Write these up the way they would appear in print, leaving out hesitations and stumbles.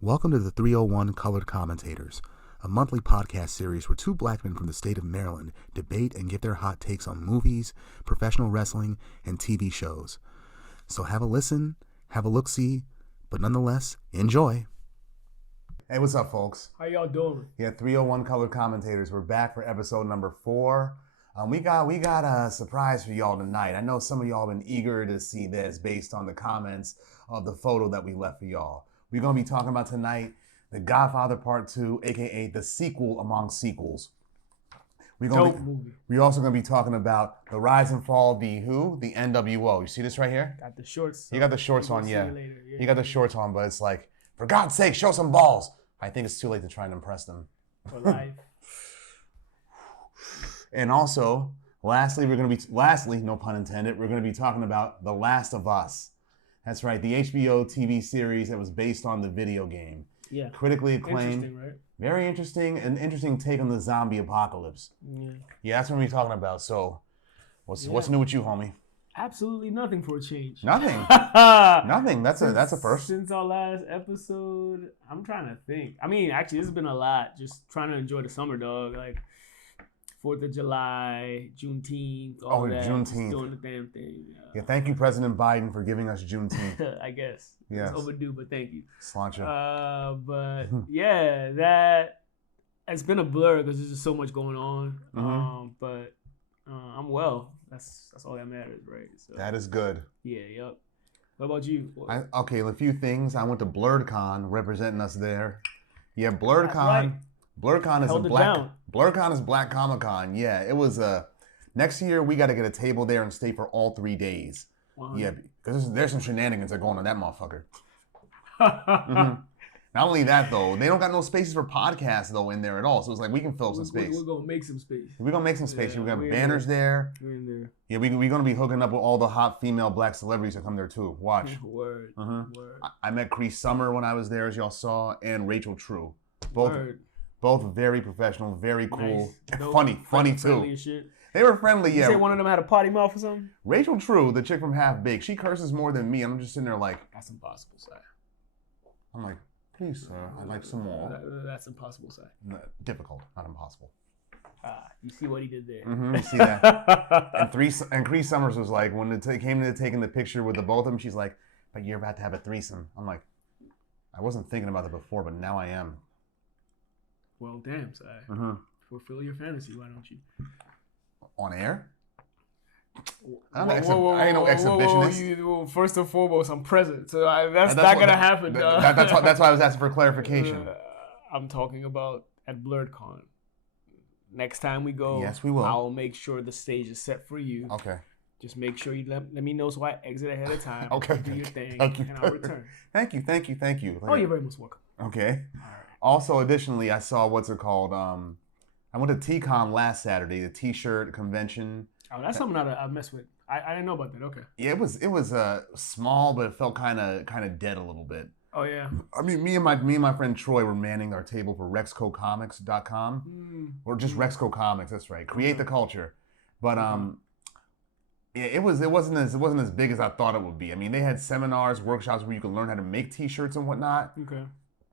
Welcome to the 301 Colored Commentators, a monthly podcast series where two black men from the state of Maryland debate and give their hot takes on movies, professional wrestling, and TV shows. So have a listen, have a look-see, but nonetheless, enjoy. Hey, what's up, folks? How y'all doing? Yeah, 301 Colored Commentators. We're back for episode number 4. We got a surprise for y'all tonight. I know some of y'all have been eager to see this based on the comments of the photo that we left for y'all. We're going to be talking about tonight the Godfather Part II, a.k.a. the sequel among sequels. We're also going to be talking about the rise and fall of the who? The nWo. You see this right here? Got the shorts. You got the shorts on, yeah. You got the shorts on, but it's like, for God's sake, show some balls. I think it's too late to try and impress them. For life. And also, lastly, no pun intended, we're going to be talking about The Last of Us. That's right, the HBO TV series that was based on the video game. Yeah. Critically acclaimed. Interesting, right? Very interesting. An interesting take on the zombie apocalypse. Yeah, that's what we're talking about. So, what's new with you, homie? Absolutely nothing for a change. Nothing. Nothing. That's a first. Since our last episode, I'm trying to think. I mean, actually, this has been a lot. Just trying to enjoy the summer, dog. Like 4th of July, Juneteenth, all that. Juneteenth. Just doing the damn thing. Yeah, thank you, President Biden, for giving us Juneteenth. I guess. Yes. It's overdue, but thank you. Sláinte. But yeah, that it's been a blur because there's just so much going on. Mm-hmm. But I'm well. That's all that matters, right? So, that is good. Yeah, yep. What about you? Okay, a few things. I went to BlurredCon, representing us there. Yeah, BlurredCon. Right. BlurredCon is BlurredCon is Black Comic Con. Yeah, it was next year we got to get a table there and stay for all 3 days. Yeah, because there's some shenanigans that are going on that motherfucker. Mm-hmm. Not only that though, they don't got no spaces for podcasts though in there at all. So it's like we can fill some space. We're gonna make some space. We're gonna make some space. Yeah, we got banners there. We're in there. Yeah, we're gonna be hooking up with all the hot female black celebrities that come there too. Watch. Word. Mm-hmm. Word. I met Cree Summer when I was there, as y'all saw, and Rachel True. Both very professional, very cool, nice. funny too. Shit. They were friendly, yeah. You say one of them had a potty mouth or something? Rachel True, the chick from Half Baked, she curses more than me. I'm just sitting there like, that's impossible, Si. I'm like, please, sir, I'd like some more. That's impossible, Si. No, difficult, not impossible. You see what he did there. Mm-hmm, you see that. and Cree Summers was like, when it came to taking the picture with the both of them, she's like, but you're about to have a threesome. I'm like, I wasn't thinking about it before, but now I am. Well, damn, Si. Mm-hmm. Fulfill your fantasy, why don't you? On air? I ain't no exhibitionist. Well, first and foremost, I'm present, so that's not going to happen. That's why I was asking for clarification. I'm talking about at BlurredCon. Next time we go, yes, we will. I'll make sure the stage is set for you. Okay. Just make sure you let me know so I exit ahead of time. Okay. Do your thing, and I'll return. Thank you. Oh, you're very much welcome. Okay. All right. Also, additionally, I saw what's it called? I went to TCon last Saturday, the T-shirt convention. Oh, that's something I mess with. I didn't know about that. Okay. Yeah, it was small, but it felt kind of dead a little bit. Oh yeah. I mean, me and my friend Troy were manning our table for RexcoComics.com, or just Rexco Comics. That's right. Create the culture, but yeah, it wasn't as big as I thought it would be. I mean, they had seminars, workshops where you could learn how to make T-shirts and whatnot. Okay.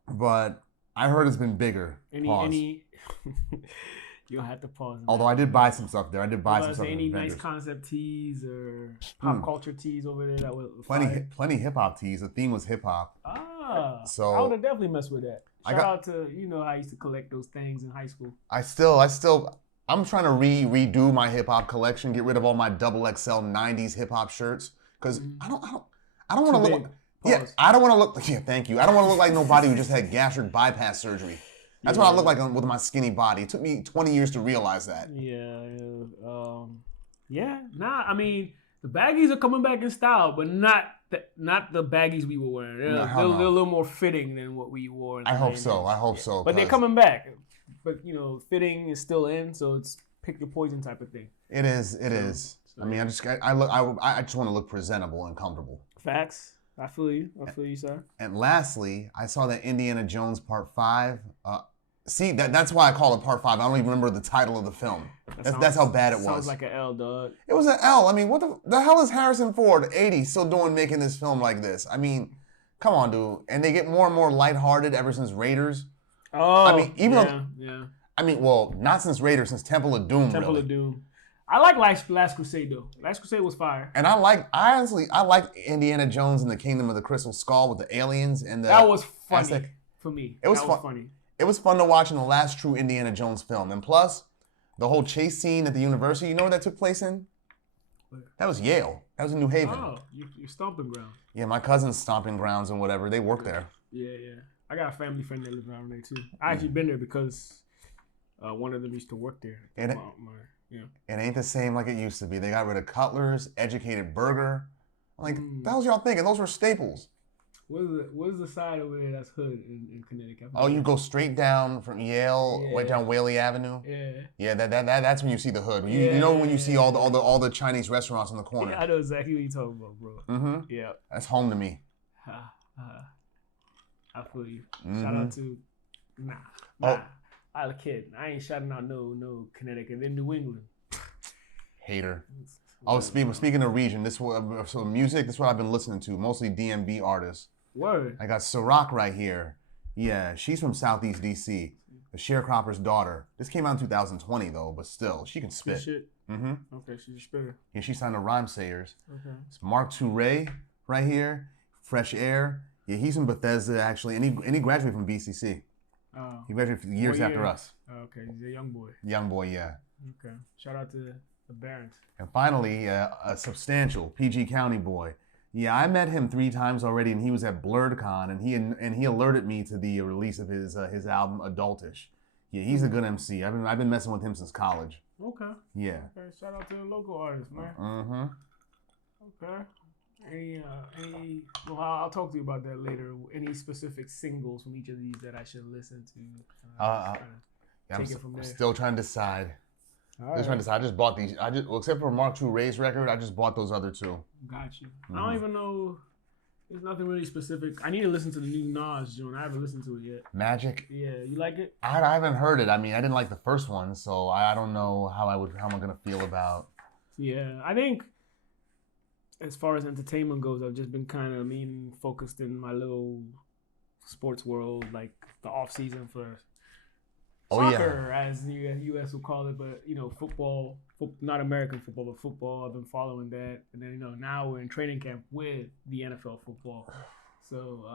But I heard it's been bigger. Any you don't have to pause. Although I did buy some stuff there. Any nice concept tees or pop culture tees over there that was plenty hip hop tees. The theme was hip hop. So I would have definitely messed with that. Shout out to I used to collect those things in high school. I'm trying to redo my hip hop collection. Get rid of all my XXL '90s hip hop shirts because I don't want to look. Yeah, I don't want to look. Yeah, thank you. I don't want to look like nobody who just had gastric bypass surgery. That's what I look like with my skinny body. It took me 20 years to realize that. I mean, the baggies are coming back in style, but not the baggies we were wearing. They're a little more fitting than what we wore. I hope so. But they're coming back. But fitting is still in, so it's pick your poison type of thing. It is. So, I mean, I just want to look presentable and comfortable. Facts. I feel you, sir. And lastly, I saw that Indiana Jones Part 5. See, that's why I call it Part 5. I don't even remember the title of the film. That's how bad it was. Sounds like an L, dog. It was an L. I mean, what the hell is Harrison Ford, 80, still making this film like this? I mean, Come on, dude. And they get more and more lighthearted ever since Raiders. Oh, I mean, even though, yeah. I mean, well, not since Raiders, since Temple of Doom. Temple really. of Doom. I like Last Crusade though. Last Crusade was fire. And I like Indiana Jones and the Kingdom of the Crystal Skull with the aliens and the. That was funny Aztec. for me. It was that fun. Was funny. It was fun to watch in the last true Indiana Jones film, and plus, the whole chase scene at the university. You know where that took place in? That was Yale. That was in New Haven. Oh, your stomping ground. Yeah, my cousin's stomping grounds and whatever. They work there. Yeah. I got a family friend that lives around there too. I actually been there because one of them used to work there. It ain't the same like it used to be. They got rid of Cutler's, Educated Burger. Like, that was y'all thinking. Those were staples. What's the side over there that's hood in Connecticut? Oh, you go straight down from Yale, right down Whaley Avenue. Yeah. That's when you see the hood. You know when you see all the Chinese restaurants in the corner. Yeah, I know exactly what you're talking about, bro. Mm-hmm. Yeah. That's home to me. I feel you. Mm-hmm. Shout out to nah. I was a kid. I ain't shouting out no Connecticut. Then New England. Hater. Oh, speaking of region, so music. This is what I've been listening to. Mostly DMV artists. Word. I got Sa-Roc right here. Yeah, she's from Southeast DC. The sharecropper's daughter. This came out in 2020 though, but still, she can spit. Shit. Mm-hmm. Okay, she's a spitter. Yeah, she signed to Rhyme Sayers. Okay. It's Marc right here. Fresh Air. Yeah, he's from Bethesda actually, and he graduated from BCC. Oh. He graduated years after us. Oh, okay, he's a young boy. Young boy, yeah. Okay. Shout out to the Barons. And finally, a substantial PG County boy. Yeah, I met him 3 times already, and he was at BlurredCon, and he alerted me to the release of his album Adultish. Yeah, he's a good MC. I've been messing with him since college. Okay. Yeah. Okay, shout out to the local artists, man. Mm-hmm. Okay. Well, I'll talk to you about that later. Any specific singles from each of these that I should listen to? I'm still trying to decide. All I just bought these. Except for Marc Ray's record, I just bought those other 2. Got you. I don't even know. There's nothing really specific. I need to listen to the new Nas joint. I haven't listened to it yet. Magic. Yeah, you like it? I haven't heard it. I mean, I didn't like the first one, so I don't know how I'm gonna feel about. Yeah, I think as far as entertainment goes, I've just been kind of focused in my little sports world, like the off season for soccer, as the U.S. will call it, but football, not American football, but football. I've been following that, and then now we're in training camp with the NFL football. So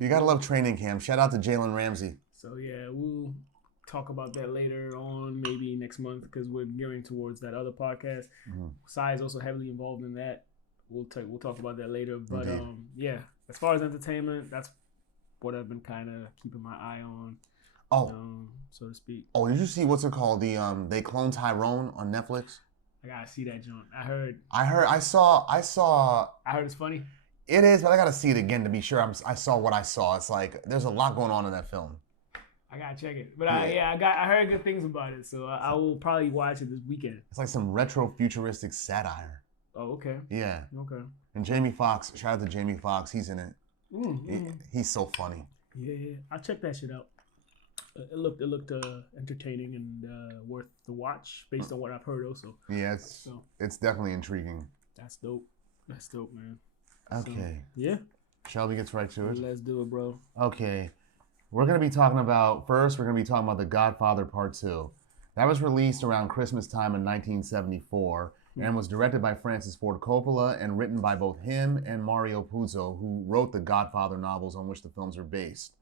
you gotta love training camp. Shout out to Jalen Ramsey. So yeah, we'll talk about that later on, maybe next month, because we're gearing towards that other podcast. Sai is also heavily involved in that. We'll talk about that later. But yeah, as far as entertainment, that's what I've been kind of keeping my eye on. So to speak. Oh, did you see what's it called? They cloned Tyrone on Netflix. I gotta see that joint. I heard it's funny. It is, but I gotta see it again to be sure I saw what I saw. It's like there's a lot going on in that film. I gotta check it, but I heard good things about it, so I will probably watch it this weekend. It's like some retro futuristic satire. Oh, okay. Yeah. Okay. And Jamie Foxx, shout out to Jamie Foxx, he's in it. He's so funny. Yeah. I'll check that shit out. It looked entertaining and worth the watch based on what I've heard also. Yeah, it's definitely intriguing. That's dope, man. Okay. So, yeah. Shall we get right to it? Let's do it, bro. Okay. We're going to be talking about The Godfather Part II. That was released around Christmas time in 1974 and was directed by Francis Ford Coppola and written by both him and Mario Puzo, who wrote the Godfather novels on which the films are based.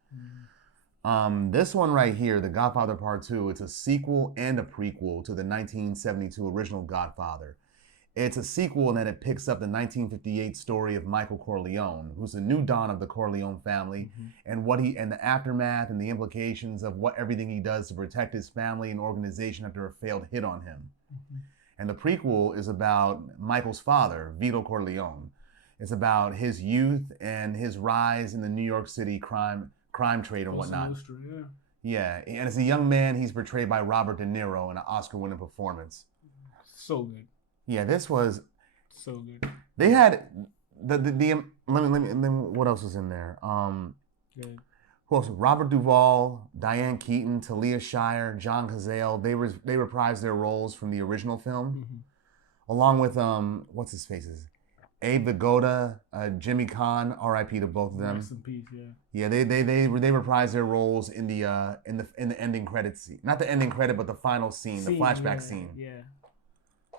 This one right here, The Godfather Part II, it's a sequel and a prequel to the 1972 original Godfather. It's a sequel in that it picks up the 1958 story of Michael Corleone, who's the new Don of the Corleone family, and the aftermath and the implications of everything he does to protect his family and organization after a failed hit on him. And the prequel is about Michael's father, Vito Corleone. It's about his youth and his rise in the New York City crime trade and whatnot. Yeah, and as a young man, he's portrayed by Robert Deniro in an Oscar-winning performance. So good. Yeah, this was so good. They had let me what else was in there? Who else? Robert Duvall, Diane Keaton, Talia Shire, John Cazale. They reprised their roles from the original film, along with what's his faces, Abe Vigoda, Jimmy Caan, R.I.P. to both of them. Rest in peace, yeah. Yeah, they reprised their roles in the ending credits scene. Not the ending credit, but the final scene, the flashback scene. Yeah.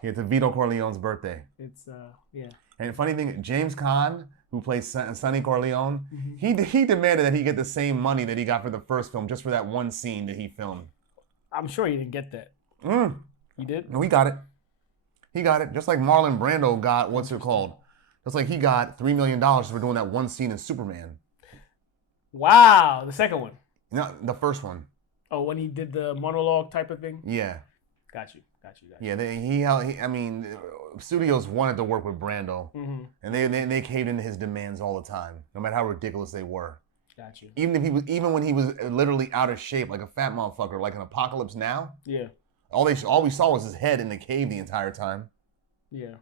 Yeah, it's Vito Corleone's birthday. It's yeah. And funny thing, James Caan, who plays Sonny Corleone, Mm-hmm. he demanded that he get the same money that he got for the first film, just for that one scene that he filmed. I'm sure he didn't get that. He did? No, he got it. He got it. Just like Marlon Brando got, what's it called? Just like he got $3 million for doing that one scene in Superman. Wow, the second one. No, the first one. Oh, when he did the monologue type of thing? Yeah. Got you. Yeah, I mean, studios wanted to work with Brando, and they caved into his demands all the time, no matter how ridiculous they were. Got you. Even when he was literally out of shape, like a fat motherfucker, like in Apocalypse Now. Yeah. All we saw was his head in the cave the entire time. Yeah.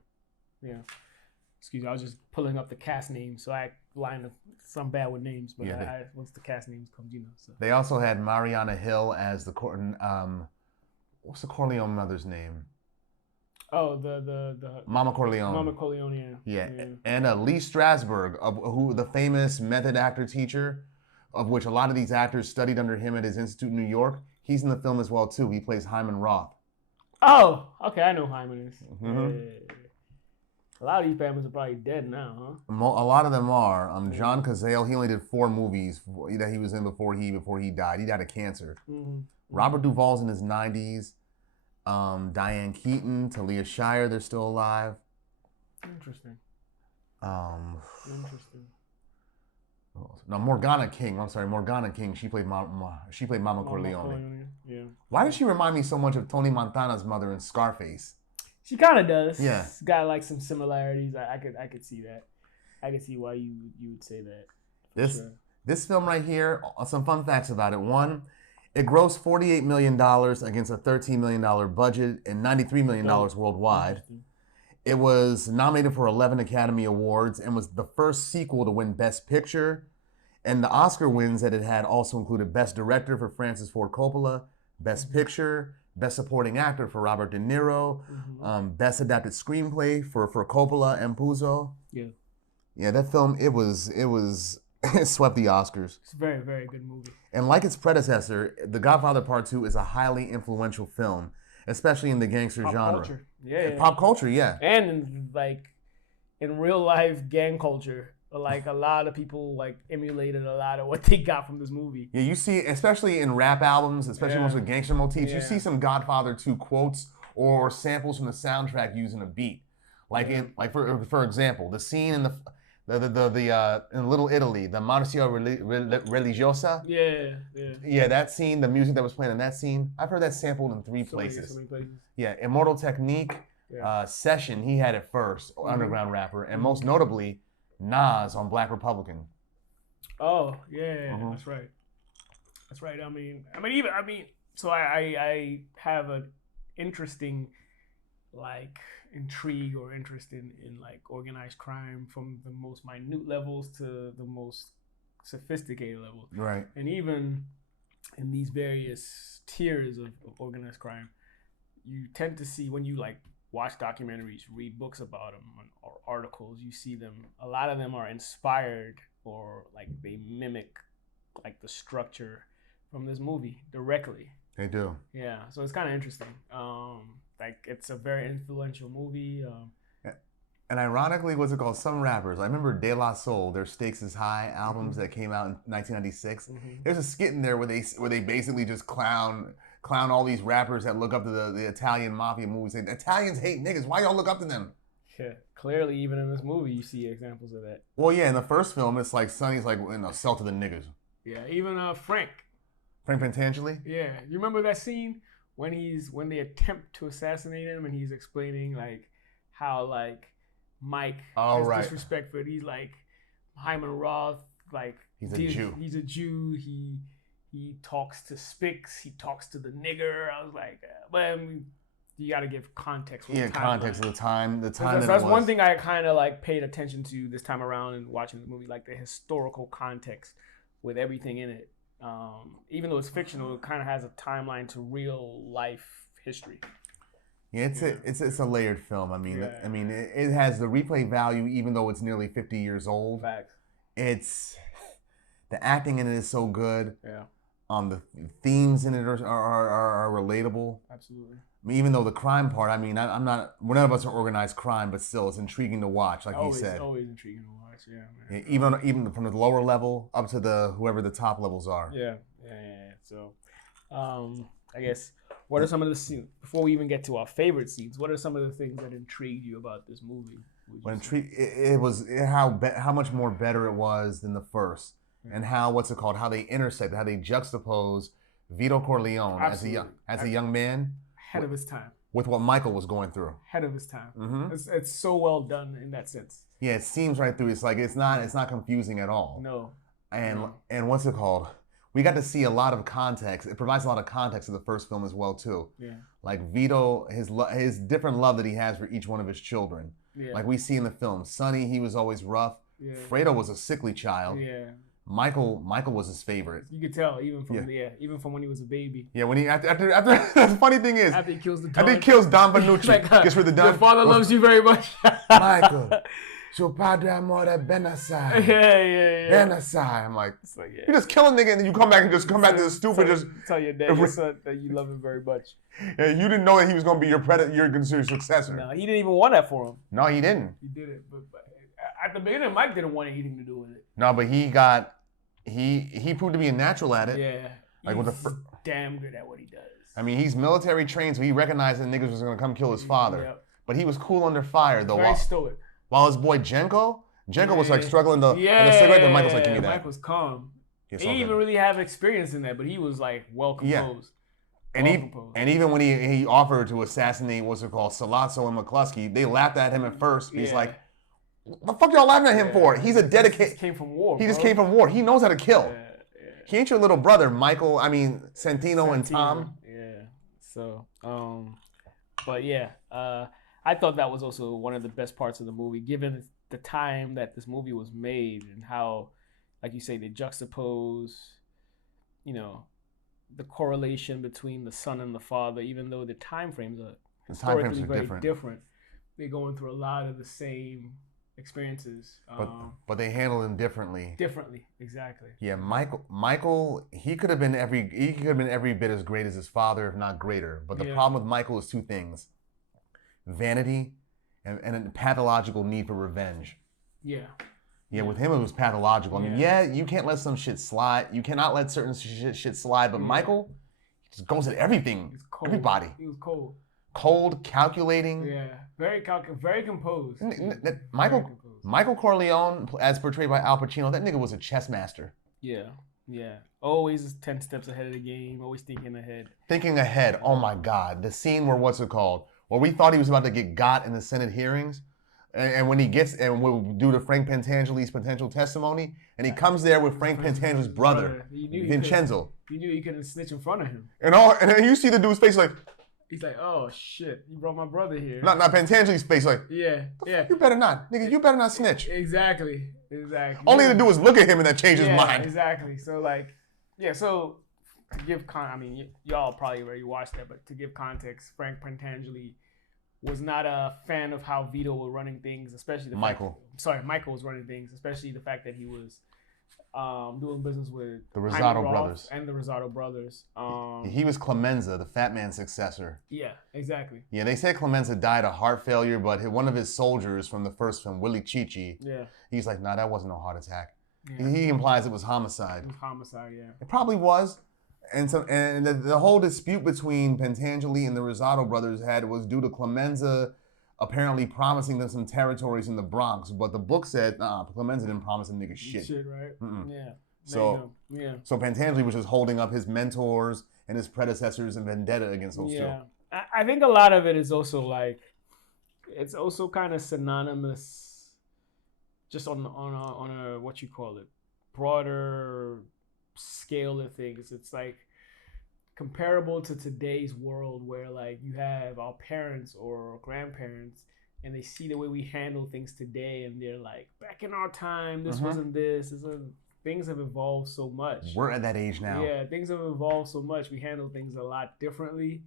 Excuse me, I was just pulling up the cast names, so I lined up some bad with names, but once the cast names come, you know. So. They also had Mariana Hill as the what's the Corleone mother's name? Oh, the Mama Corleone. Mama Corleone, yeah. And Lee Strasberg, who the famous method actor teacher, of which a lot of these actors studied under him at his institute in New York. He's in the film as well too. He plays Hyman Roth. Oh, okay, I know who Hyman is. Mm-hmm. A lot of these families are probably dead now, huh? A lot of them are. John Cazale, he only did 4 movies that he was in before he died. He died of cancer. Mm-hmm. Robert Duvall's in his 90s. Diane Keaton, Talia Shire, they're still alive. Interesting. Interesting. No, Morgana King. I'm sorry, Morgana King. She played Mama Corleone. Yeah. Why does she remind me so much of Tony Montana's mother in Scarface? She kind of does. Yeah. It's got like some similarities. I could see that. I could see why you would say that. This film right here. Some fun facts about it. One, it grossed $48 million against a $13 million budget and $93 million worldwide. It was nominated for 11 Academy Awards and was the first sequel to win Best Picture. And the Oscar wins that it had also included Best Director for Francis Ford Coppola, Best Picture, Best Supporting Actor for Robert De Niro, Best Adapted Screenplay for Coppola and Puzo. Yeah, that film, it swept the Oscars. It's a very, very good movie. And like its predecessor, The Godfather Part II is a highly influential film, especially in the gangster genre. Culture. Yeah. Pop culture, yeah. And in real life gang culture, like a lot of people like emulated a lot of what they got from this movie. Yeah, you see, especially in rap albums, especially ones with gangster motifs, you see some Godfather 2 quotes or samples from the soundtrack using a beat. For example, the scene in in Little Italy, the Marcia Religiosa. Yeah, that scene, the music that was playing in that scene, I've heard that sampled in 3 places. So many places. Yeah, Immortal Technique, Session, he had it first, underground rapper, and most notably, Nas on Black Republican. Oh, that's right. So I have an interesting intrigue or interest in like organized crime from the most minute levels to the most sophisticated levels. Right. And even in these various tiers of organized crime, you tend to see when you watch documentaries, read books about them or articles, you see them, a lot of them are inspired or they mimic the structure from this movie directly. They do. Yeah, so it's kind of interesting. It's a very influential movie. And ironically, what's it called? Some rappers, I remember De La Soul, their Stakes is High albums that came out in 1996. There's a skit in there where they basically just clown all these rappers that look up to the Italian mafia movies. Say, Italians hate niggas. Why y'all look up to them? Yeah, clearly, even in this movie, you see examples of that. Well, yeah, in the first film, it's like Sonny's sell to the niggas. Yeah, even Frank Pentangeli. Yeah, you remember that scene when they attempt to assassinate him and he's explaining how Mike has disrespect for it. He's Hyman Roth, he's a Jew. He's a Jew. He talks to Spix. He talks to the nigger. I was like, but you got to give context. Context of the time. That's one thing I kind of paid attention to this time around and watching the movie, the historical context with everything in it. Even though it's fictional, it kind of has a timeline to real life history. Yeah, it's a layered film. I mean, it has the replay value, even though it's nearly 50 years old. Facts. It's the acting in it is so good. Yeah. The themes in it are relatable. Absolutely. I mean, even though the crime part, I mean, I'm not. None of us are organized crime, but still, it's intriguing to watch. Like he said, always intriguing to watch. Yeah. Man. Even from the lower level up to whoever the top levels are. Yeah. So, I guess. What are some of the scenes, before we even get to our favorite scenes, what are some of the things that intrigued you about this movie? It was how much more better it was than the first, and how how they intersect, how they juxtapose Vito Corleone as a young man ahead of his time with what Michael was going through. Ahead of his time. Mm-hmm. It's so well done in that sense. Yeah, it seems right through. It's like it's not confusing at all. No. And what's it called? We got to see a lot of context. It provides a lot of context to the first film as well too. Yeah. Like Vito, his different love that he has for each one of his children. Yeah. Like we see in the film, Sonny, he was always rough. Yeah. Fredo was a sickly child. Yeah. Michael was his favorite. You could tell even from when he was a baby. Yeah, when he after the funny thing is after he kills Don Vanucci, like, gets rid of Don. Your father loves you very much. Michael. Suo padre amore ben assai. Yeah. Ben assai. I'm like, you just kill a nigga and then you come back to the stupid tell your dad your son that you love him very much. Yeah, you didn't know that he was gonna be your successor. No, he didn't even want that for him. No, he didn't. He did it, but at the beginning, Mike didn't want anything to do with it. No, but he proved to be a natural at it. Yeah, like he's damn good at what he does. I mean, he's military trained, so he recognized that niggas was gonna come kill his father. Yep. But he was cool under fire though. Very stoic. While his boy Jenko was like struggling the cigarette, and Michael's like, give me that. Mike was calm. He didn't even really have experience in that, but he was like well composed. Yeah. And even when he offered to assassinate Salazzo and McCluskey, they laughed at him at first. He's like, what the fuck y'all laughing at him for? He's a dedicated. He came from war. He just came from war. He knows how to kill. Yeah. He ain't your little brother, Santino and Tom. Yeah. So, but yeah, I thought that was also one of the best parts of the movie, given the time that this movie was made and how, like you say, they juxtapose, the correlation between the son and the father, even though the time frames are historically very different. They're going through a lot of the same experiences. But they handle them differently. Differently, exactly. Yeah, Michael, he could have been every bit as great as his father, if not greater. But the problem with Michael is two things. Vanity and a pathological need for revenge. Yeah. Yeah, with him it was pathological. I mean, you can't let some shit slide. You cannot let certain shit slide. But Michael, he just goes at everything. He's cold. Everybody. He was cold. Cold, calculating. Yeah, very composed. Michael Corleone, as portrayed by Al Pacino, that nigga was a chess master. Yeah. Always 10 steps ahead of the game. Always thinking ahead. Thinking ahead. Oh my God, the scene where where we thought he was about to get got in the Senate hearings, and when he gets due to Frank Pentangeli's potential testimony, and he comes there with Frank Pentangeli's brother, Vincenzo. You knew you couldn't snitch in front of him. And then you see the dude's face like. He's like, oh shit, you brought my brother here. Not Pentangeli's face like. Yeah. You better not, nigga. You better not snitch. Exactly. All he had to do was look at him and that changed his mind. Exactly. So so to give y'all probably already watched that, but to give context, Frank Pentangeli was not a fan of how Vito was running things, especially Michael was running things, especially the fact that he was doing business with the Rosado brothers and the Rosado brothers. He was Clemenza, the Fat Man's successor. Yeah, exactly. Yeah, they said Clemenza died of heart failure, but one of his soldiers from the first film, Willie Chichi, he's like, nah, that wasn't no heart attack. Yeah. He implies it was homicide. It was homicide, yeah. It probably was. And the whole dispute between Pentangeli and the Rosado brothers was due to Clemenza apparently promising them some territories in the Bronx, but the book said, Clemenza didn't promise them niggas shit. Shit, right? Mm-mm. Yeah. So Pentangeli was just holding up his mentors and his predecessors in vendetta against those two. Yeah. I think a lot of it is also it's also kind of synonymous, just on a what you call it, broader scale of things. It's like comparable to today's world where you have our parents or grandparents and they see the way we handle things today and they're like, back in our time, this wasn't this. Things have evolved so much. We're at that age now. Yeah, things have evolved so much. We handle things a lot differently.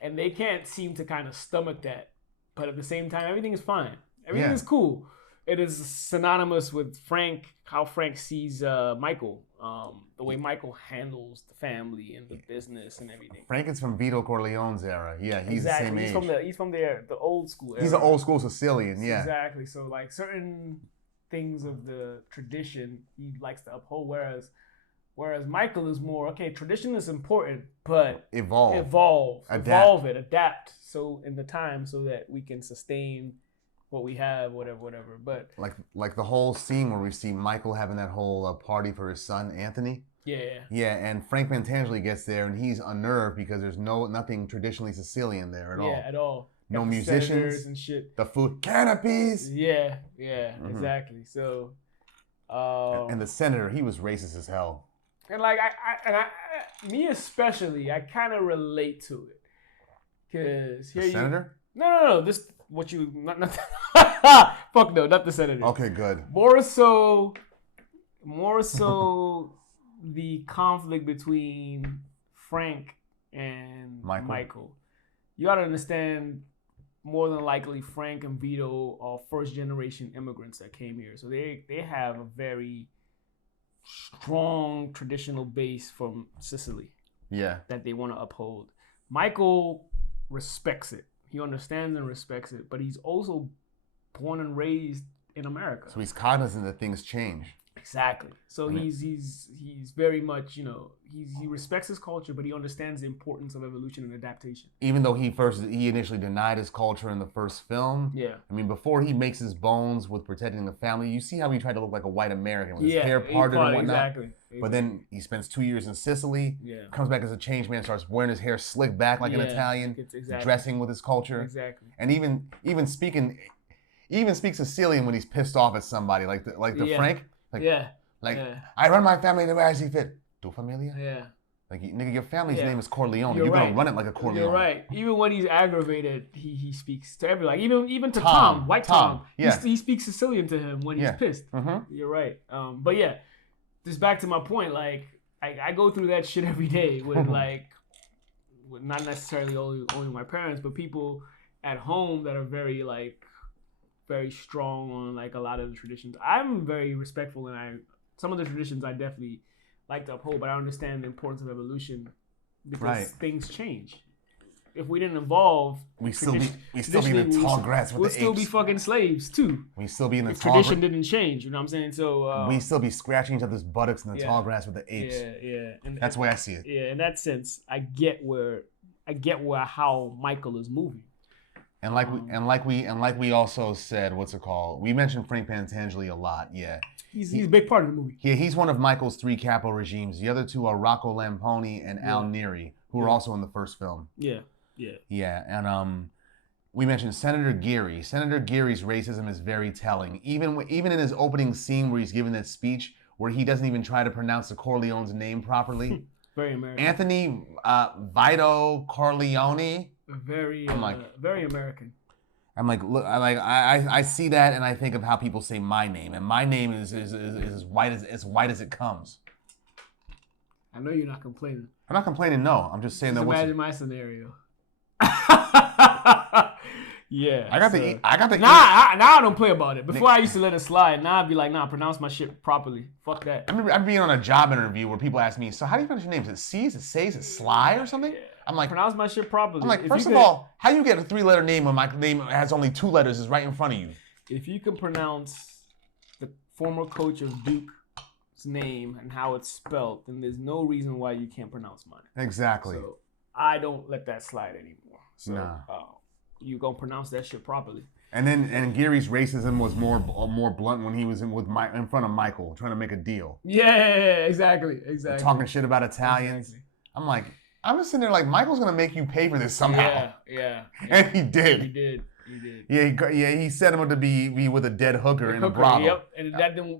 and they can't seem to kind of stomach that. But at the same time, everything is fine. Everything is cool. It is synonymous with Frank, how Frank sees Michael, the way Michael handles the family and the business and everything. Frank is from Vito Corleone's era. Yeah, he's the same age. He's from the old school era. He's an old school Sicilian, yeah. Exactly. So like certain things of the tradition he likes to uphold, whereas Michael is more, okay, tradition is important, but evolve it, adapt so in the time so that we can sustain what we have, whatever. But like the whole scene where we see Michael having that whole party for his son Anthony. Yeah, and Frank Pentangeli gets there and he's unnerved because there's nothing traditionally Sicilian there at all. Yeah, at all. No musicians and shit. The food, canopies. Yeah, exactly. So, and the senator, he was racist as hell. And like me especially, I kind of relate to it, cause here senator. No. This what you not fuck no, not the senator. Okay, good. More so the conflict between Frank and Michael. You gotta understand, more than likely, Frank and Vito are first generation immigrants that came here, so they have a very strong traditional base from Sicily. Yeah. That they want to uphold. Michael respects it. He understands and respects it, but he's also born and raised in America. So he's cognizant that things change. Exactly. So he's very much, he respects his culture, but he understands the importance of evolution and adaptation. Even though he initially denied his culture in the first film. Yeah. I mean, before he makes his bones with protecting the family, you see how he tried to look like a white American with his hair parted and whatnot. Exactly. But then he spends 2 years in Sicily, comes back as a changed man, starts wearing his hair slicked back like an Italian, dressing with his culture. Exactly. And even speaks Sicilian when he's pissed off at somebody, like the Frank. I run my family the way I see fit. Tu familia? Yeah. Like, nigga, your family's name is Corleone. You're gonna run it like a Corleone. You're right. Even when he's aggravated, he speaks to everyone. Like, even to Tom, White Tom. Yeah. He speaks Sicilian to him when he's pissed. Mm-hmm. You're right. But yeah, just back to my point. Like, I go through that shit every day with with not necessarily only my parents, but people at home that are very strong on like a lot of the traditions. I'm very respectful, and some of the traditions I definitely like to uphold, but I understand the importance of evolution because things change. If we didn't evolve, we still be in the tall grass with the apes. We'll still be fucking slaves too. We still be in the tall grass. Tradition didn't change. You know what I'm saying? So we still be scratching each other's buttocks in the tall grass with the apes. Yeah. And that's the way I see it. Yeah, in that sense, I get how Michael is moving. And like we also said, what's it called? We mentioned Frank Pentangeli a lot. Yeah, he's a big part of the movie. Yeah, he's one of Michael's 3 capo regimes. The other 2 are Rocco Lamponi and Al Neri, who are also in the first film. Yeah. And we mentioned Senator Geary. Senator Geary's racism is very telling. Even in his opening scene where he's giving that speech, where he doesn't even try to pronounce the Corleone's name properly. Very American. Anthony Vito Corleone. Very American. I'm like, look, I see that and I think of how people say my name, and my name is as white as it comes. I know you're not complaining. I'm not complaining. No, I'm just saying that. Imagine my scenario. Yeah. I got the. Now I don't play about it. Before I used to let it slide. Now I'd be like, pronounce my shit properly. Fuck that. I remember being on a job interview where people ask me, so how do you pronounce your name? Is it C? Is it Say? Is it Sly or something? Yeah. I'm like, pronounce my shit properly. I'm like, first of all, how you get a 3-letter name when my name has only 2 letters is right in front of you? If you can pronounce the former coach of Duke's name and how it's spelled, then there's no reason why you can't pronounce mine. Exactly. So I don't let that slide anymore. So nah. You gonna pronounce that shit properly. And Gary's racism was more blunt when he was in front of Michael trying to make a deal. Yeah, exactly. Talking shit about Italians. Exactly. I'm like, I'm just sitting there like, Michael's gonna make you pay for this somehow. Yeah. And he did. He did. Yeah, he set him up to be with a dead hooker in a brothel. Yep, and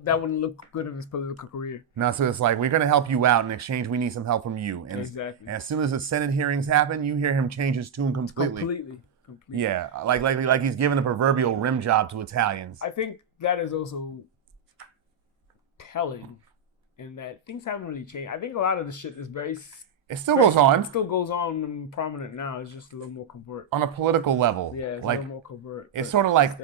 that wouldn't look good in his political career. No, so it's like, we're gonna help you out. In exchange, we need some help from you. And exactly. And as soon as the Senate hearings happen, you hear him change his tune completely. Completely. Yeah, like he's giving a proverbial rim job to Italians. I think that is also telling in that things haven't really changed. I think a lot of the shit is very It still goes on. It still goes on and prominent now. It's just a little more covert. On a political level. Yeah, it's like, a little more covert. It's sort of like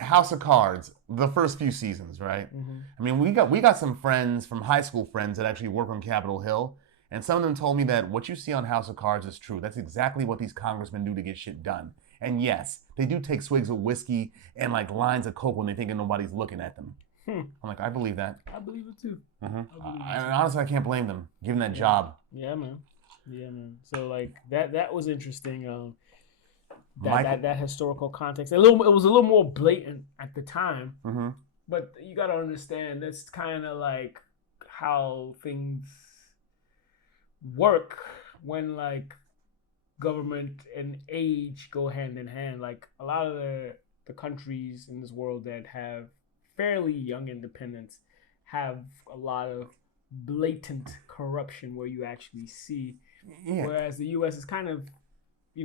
House of Cards, the first few seasons, right? Mm-hmm. I mean, we got some friends from high school friends that actually work on Capitol Hill, and some of them told me that what you see on House of Cards is true. That's exactly what these congressmen do to get shit done. And yes, they do take swigs of whiskey and like lines of coke when they think nobody's looking at them. I'm like, I believe that. I believe it too. And honestly, I can't blame them, given that job. Yeah, man. So like that was interesting. That historical context. It was a little more blatant at the time. Mm-hmm. But you got to understand that's kind of like how things work when like government and age go hand in hand. Like a lot of the countries in this world that have fairly young independence have a lot of blatant corruption where you actually see, whereas the U.S. is kind of, we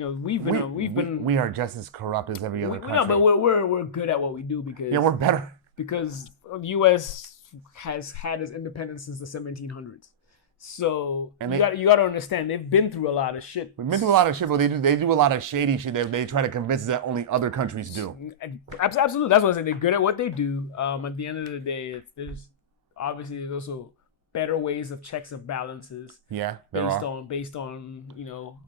are just as corrupt as every other country. No, but we're good at what we do because we're better because the U.S. has had its independence since the 1700s. So you got to understand they've been through a lot of shit. We've been through a lot of shit, but they do a lot of shady shit that they try to convince us that only other countries do. Absolutely, that's what I said. They're good at what they do. At the end of the day, there's also better ways of checks and balances. Yeah, based on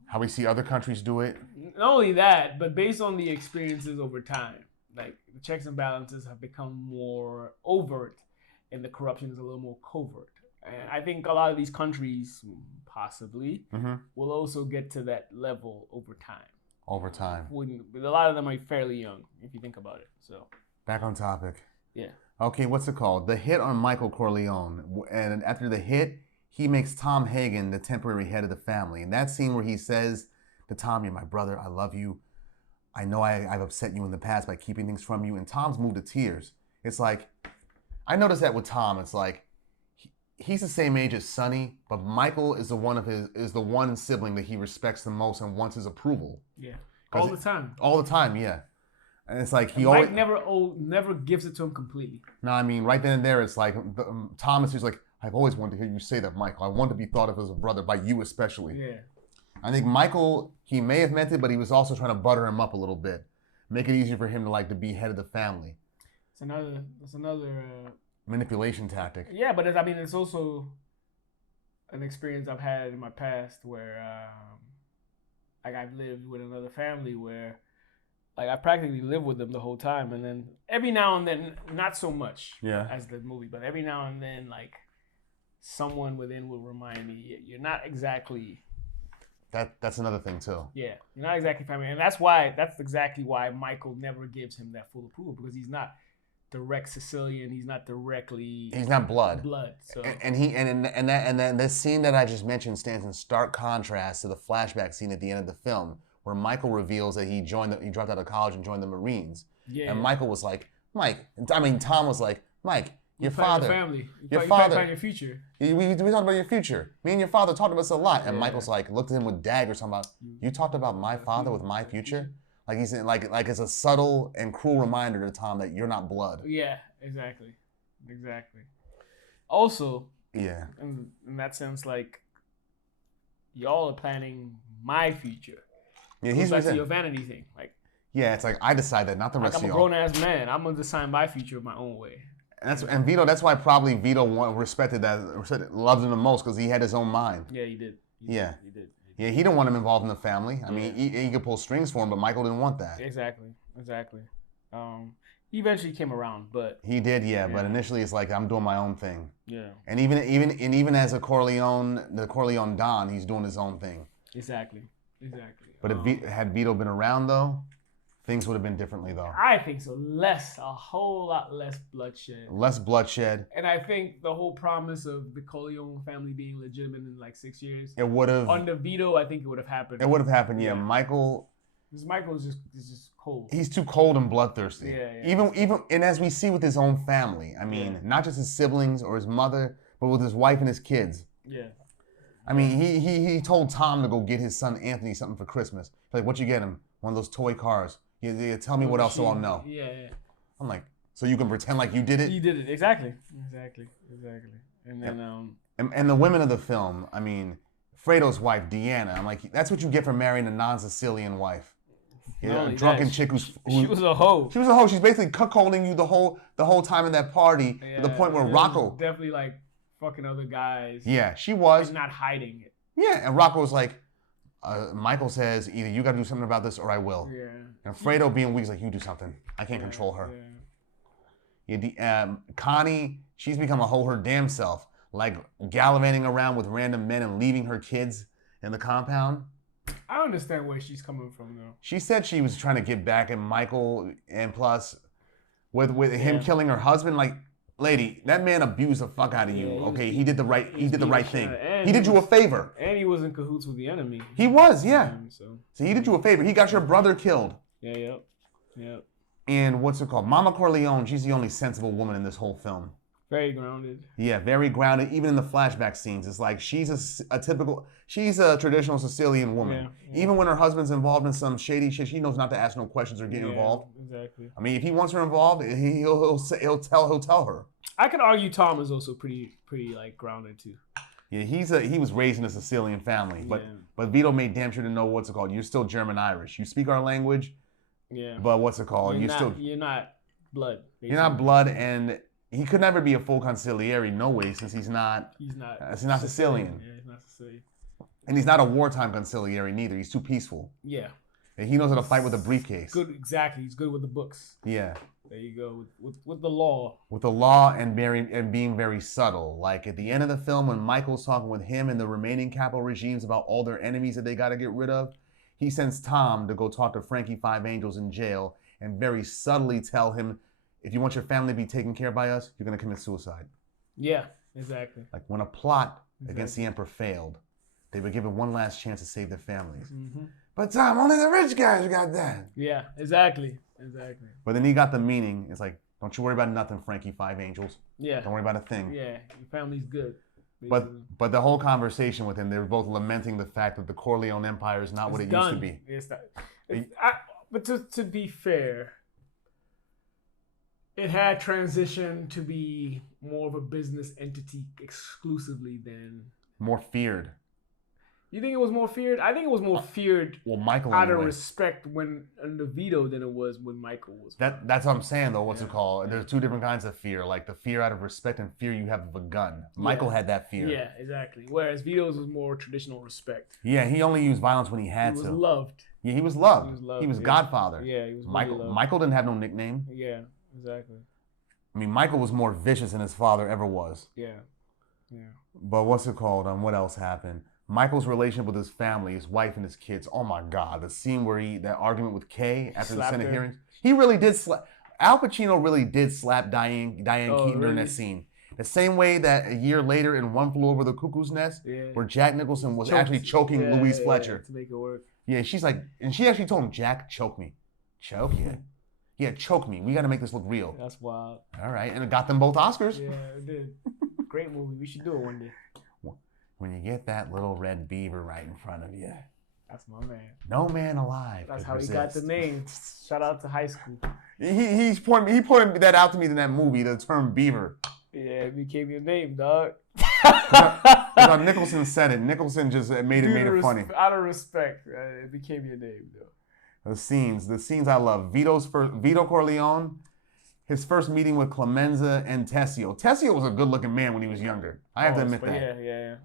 how we see other countries do it. Not only that, but based on the experiences over time. Like the checks and balances have become more overt, and the corruption is a little more covert. And I think a lot of these countries possibly will also get to that level over time. Over time. A lot of them are fairly young, if you think about it. So back on topic. Yeah. Okay, what's it called? The hit on Michael Corleone. And after the hit, he makes Tom Hagen the temporary head of the family. And that scene where he says to Tom, "You're my brother, I love you. I know I've upset you in the past by keeping things from you." And Tom's moved to tears. It's like, I noticed that with Tom. It's like, he's the same age as Sonny, but Michael is the one sibling that he respects the most and wants his approval. Yeah, all the time. All the time, yeah. And it's like Mike never gives it to him completely. No, I mean right then and there, it's like Thomas is like, "I've always wanted to hear you say that, Michael. I want to be thought of as a brother by you especially." Yeah. I think Michael, he may have meant it, but he was also trying to butter him up a little bit, make it easier for him to be head of the family. It's another. Manipulation tactic. Yeah, but it's also an experience I've had in my past where, I've lived with another family where, I practically lived with them the whole time, and then every now and then, not so much as the movie, but every now and then, someone within will remind me, you're not exactly. That's another thing too. Yeah, you're not exactly family, and that's exactly why Michael never gives him that full approval, because he's not direct Sicilian. He's not blood. So. And then this scene that I just mentioned stands in stark contrast to the flashback scene at the end of the film, where Michael reveals that he dropped out of college and joined the Marines. Yeah. And Michael was like, Tom was like, "Mike, your father, family, your father, your future. We talked about your future. Me and your father talked about this a lot." And Michael's like, looked at him with daggers, talking about, "You talked about my father with my future." Like he's like it's a subtle and cruel reminder to Tom that you're not blood. Yeah, exactly. Also, yeah, in that sense, y'all are planning my future. Yeah, he's back to your vanity thing. It's like I decide that, not the rest of y'all. I'm a grown ass man. I'm gonna design my future my own way. And Vito. That's why probably Vito respected that, loved him the most, because he had his own mind. Yeah, he did. He did. Yeah, he didn't want him involved in the family. I mean, he could pull strings for him, but Michael didn't want that. Exactly. He eventually came around, but he did, yeah. But initially, it's like, I'm doing my own thing. Yeah. And even as the Corleone Don, he's doing his own thing. Exactly. But had Vito been around though, things would have been differently though. I think so. A whole lot less bloodshed. Less bloodshed. And I think the whole promise of the Corleone family being legitimate in 6 years. It would have. Under Vito, I think it would have happened. It would have happened, yeah. Michael is just cold. He's too cold and bloodthirsty. Yeah. Even and as we see with his own family, I mean, not just his siblings or his mother, but with his wife and his kids. Yeah. I mean, he told Tom to go get his son Anthony something for Christmas. Like, "What'd you get him? One of those toy cars. You tell me what else so I'll know." Yeah. I'm like, so you can pretend like you did it? You did it. Exactly. And then And the women of the film, I mean, Fredo's wife, Deanna, I'm like, that's what you get for marrying a non-Sicilian wife. Yeah, a drunken chick she was a hoe. She was a hoe. She's basically cuckolding you the whole time in that party to the point where Rocco definitely like fucking other guys. Yeah, she was. And not hiding it. Yeah, and Rocco was like, Michael says, either you got to do something about this or I will. Yeah. And Fredo being weak is like, you do something. I can't control her. Yeah. Connie, she's become a hoe her damn self, like gallivanting around with random men and leaving her kids in the compound. I understand where she's coming from, though. She said she was trying to get back at Michael, and plus, with him killing her husband, like, lady, that man abused the fuck out of you. Okay, he did the right thing. He did you a favor. And he was in cahoots with the enemy. He was, yeah. So he did you a favor. He got your brother killed. Yeah, yep. And what's it called? Mama Corleone, she's the only sensible woman in this whole film. Very grounded. Yeah, very grounded. Even in the flashback scenes, it's like she's a traditional Sicilian woman. Yeah. Even when her husband's involved in some shady shit, she knows not to ask no questions or get involved. Exactly. I mean, if he wants her involved, he'll tell her. I could argue Tom is also pretty like grounded too. Yeah, he was raised in a Sicilian family, but Vito made damn sure to know what's it called. You're still German Irish. You speak our language. Yeah. But what's it called? You're not blood. Basically. You're not blood, and he could never be a full consigliere, no way, since he's not Sicilian. Yeah, he's not Sicilian. And he's not a wartime consigliere neither. He's too peaceful. Yeah. And he knows how to fight with a briefcase. Good, exactly. He's good with the books. Yeah. There you go. With the law. With the law and being very subtle. Like at the end of the film, when Michael's talking with him and the remaining capital regimes about all their enemies that they got to get rid of, he sends Tom to go talk to Frankie Five Angels in jail and very subtly tell him, if you want your family to be taken care of by us, you're going to commit suicide. Yeah, exactly. Like when a plot against the emperor failed, they were given one last chance to save their families. Mm-hmm. But Tom, only the rich guys got that. Yeah, exactly. But then he got the meaning. It's like, don't you worry about nothing, Frankie Five Angels. Yeah. Don't worry about a thing. Yeah, your family's good. Basically. But the whole conversation with him, they were both lamenting the fact that the Corleone Empire is not what it used to be. It's not. But to be fair, it had transitioned to be more of a business entity exclusively than... More feared. You think it was more feared? I think it was more feared Michael out of respect under Vito than it was when Michael was. That's what I'm saying, though. What's it called? There's two different kinds of fear. Like the fear out of respect and fear you have of a gun. Michael had that fear. Yeah, exactly. Whereas Vito's was more traditional respect. Yeah, he only used violence when he had to. He was loved. Yeah, he was loved. He was Godfather. Yeah, he was Michael. Loved. Michael didn't have no nickname. Yeah, exactly. I mean, Michael was more vicious than his father ever was. Yeah. But what's it called? What else happened? Michael's relationship with his family, his wife and his kids. Oh my God, the scene where that argument with Kay after the Senate hearings. He really did slap. Al Pacino really did slap Diane Keaton during that scene. The same way that a year later in One Flew Over the Cuckoo's Nest, where Jack Nicholson was actually choking Louise Fletcher. To make it work. Yeah, she's like, and she actually told him, Jack, choke me. Choke you? Yeah, choke me. We got to make this look real. That's wild. All right, and it got them both Oscars. Yeah, it did. Great movie. We should do it one day. When you get that little red beaver right in front of you. That's my man. No man alive. That's how he got the name. Shout out to high school. He pointed that out to me in that movie, the term beaver. Yeah, it became your name, dog. Nicholson said it. Nicholson just made it funny. Out of respect, it became your name, though. The scenes I love. Vito Corleone. His first meeting with Clemenza and Tessio. Tessio was a good-looking man when he was younger. I have to admit that.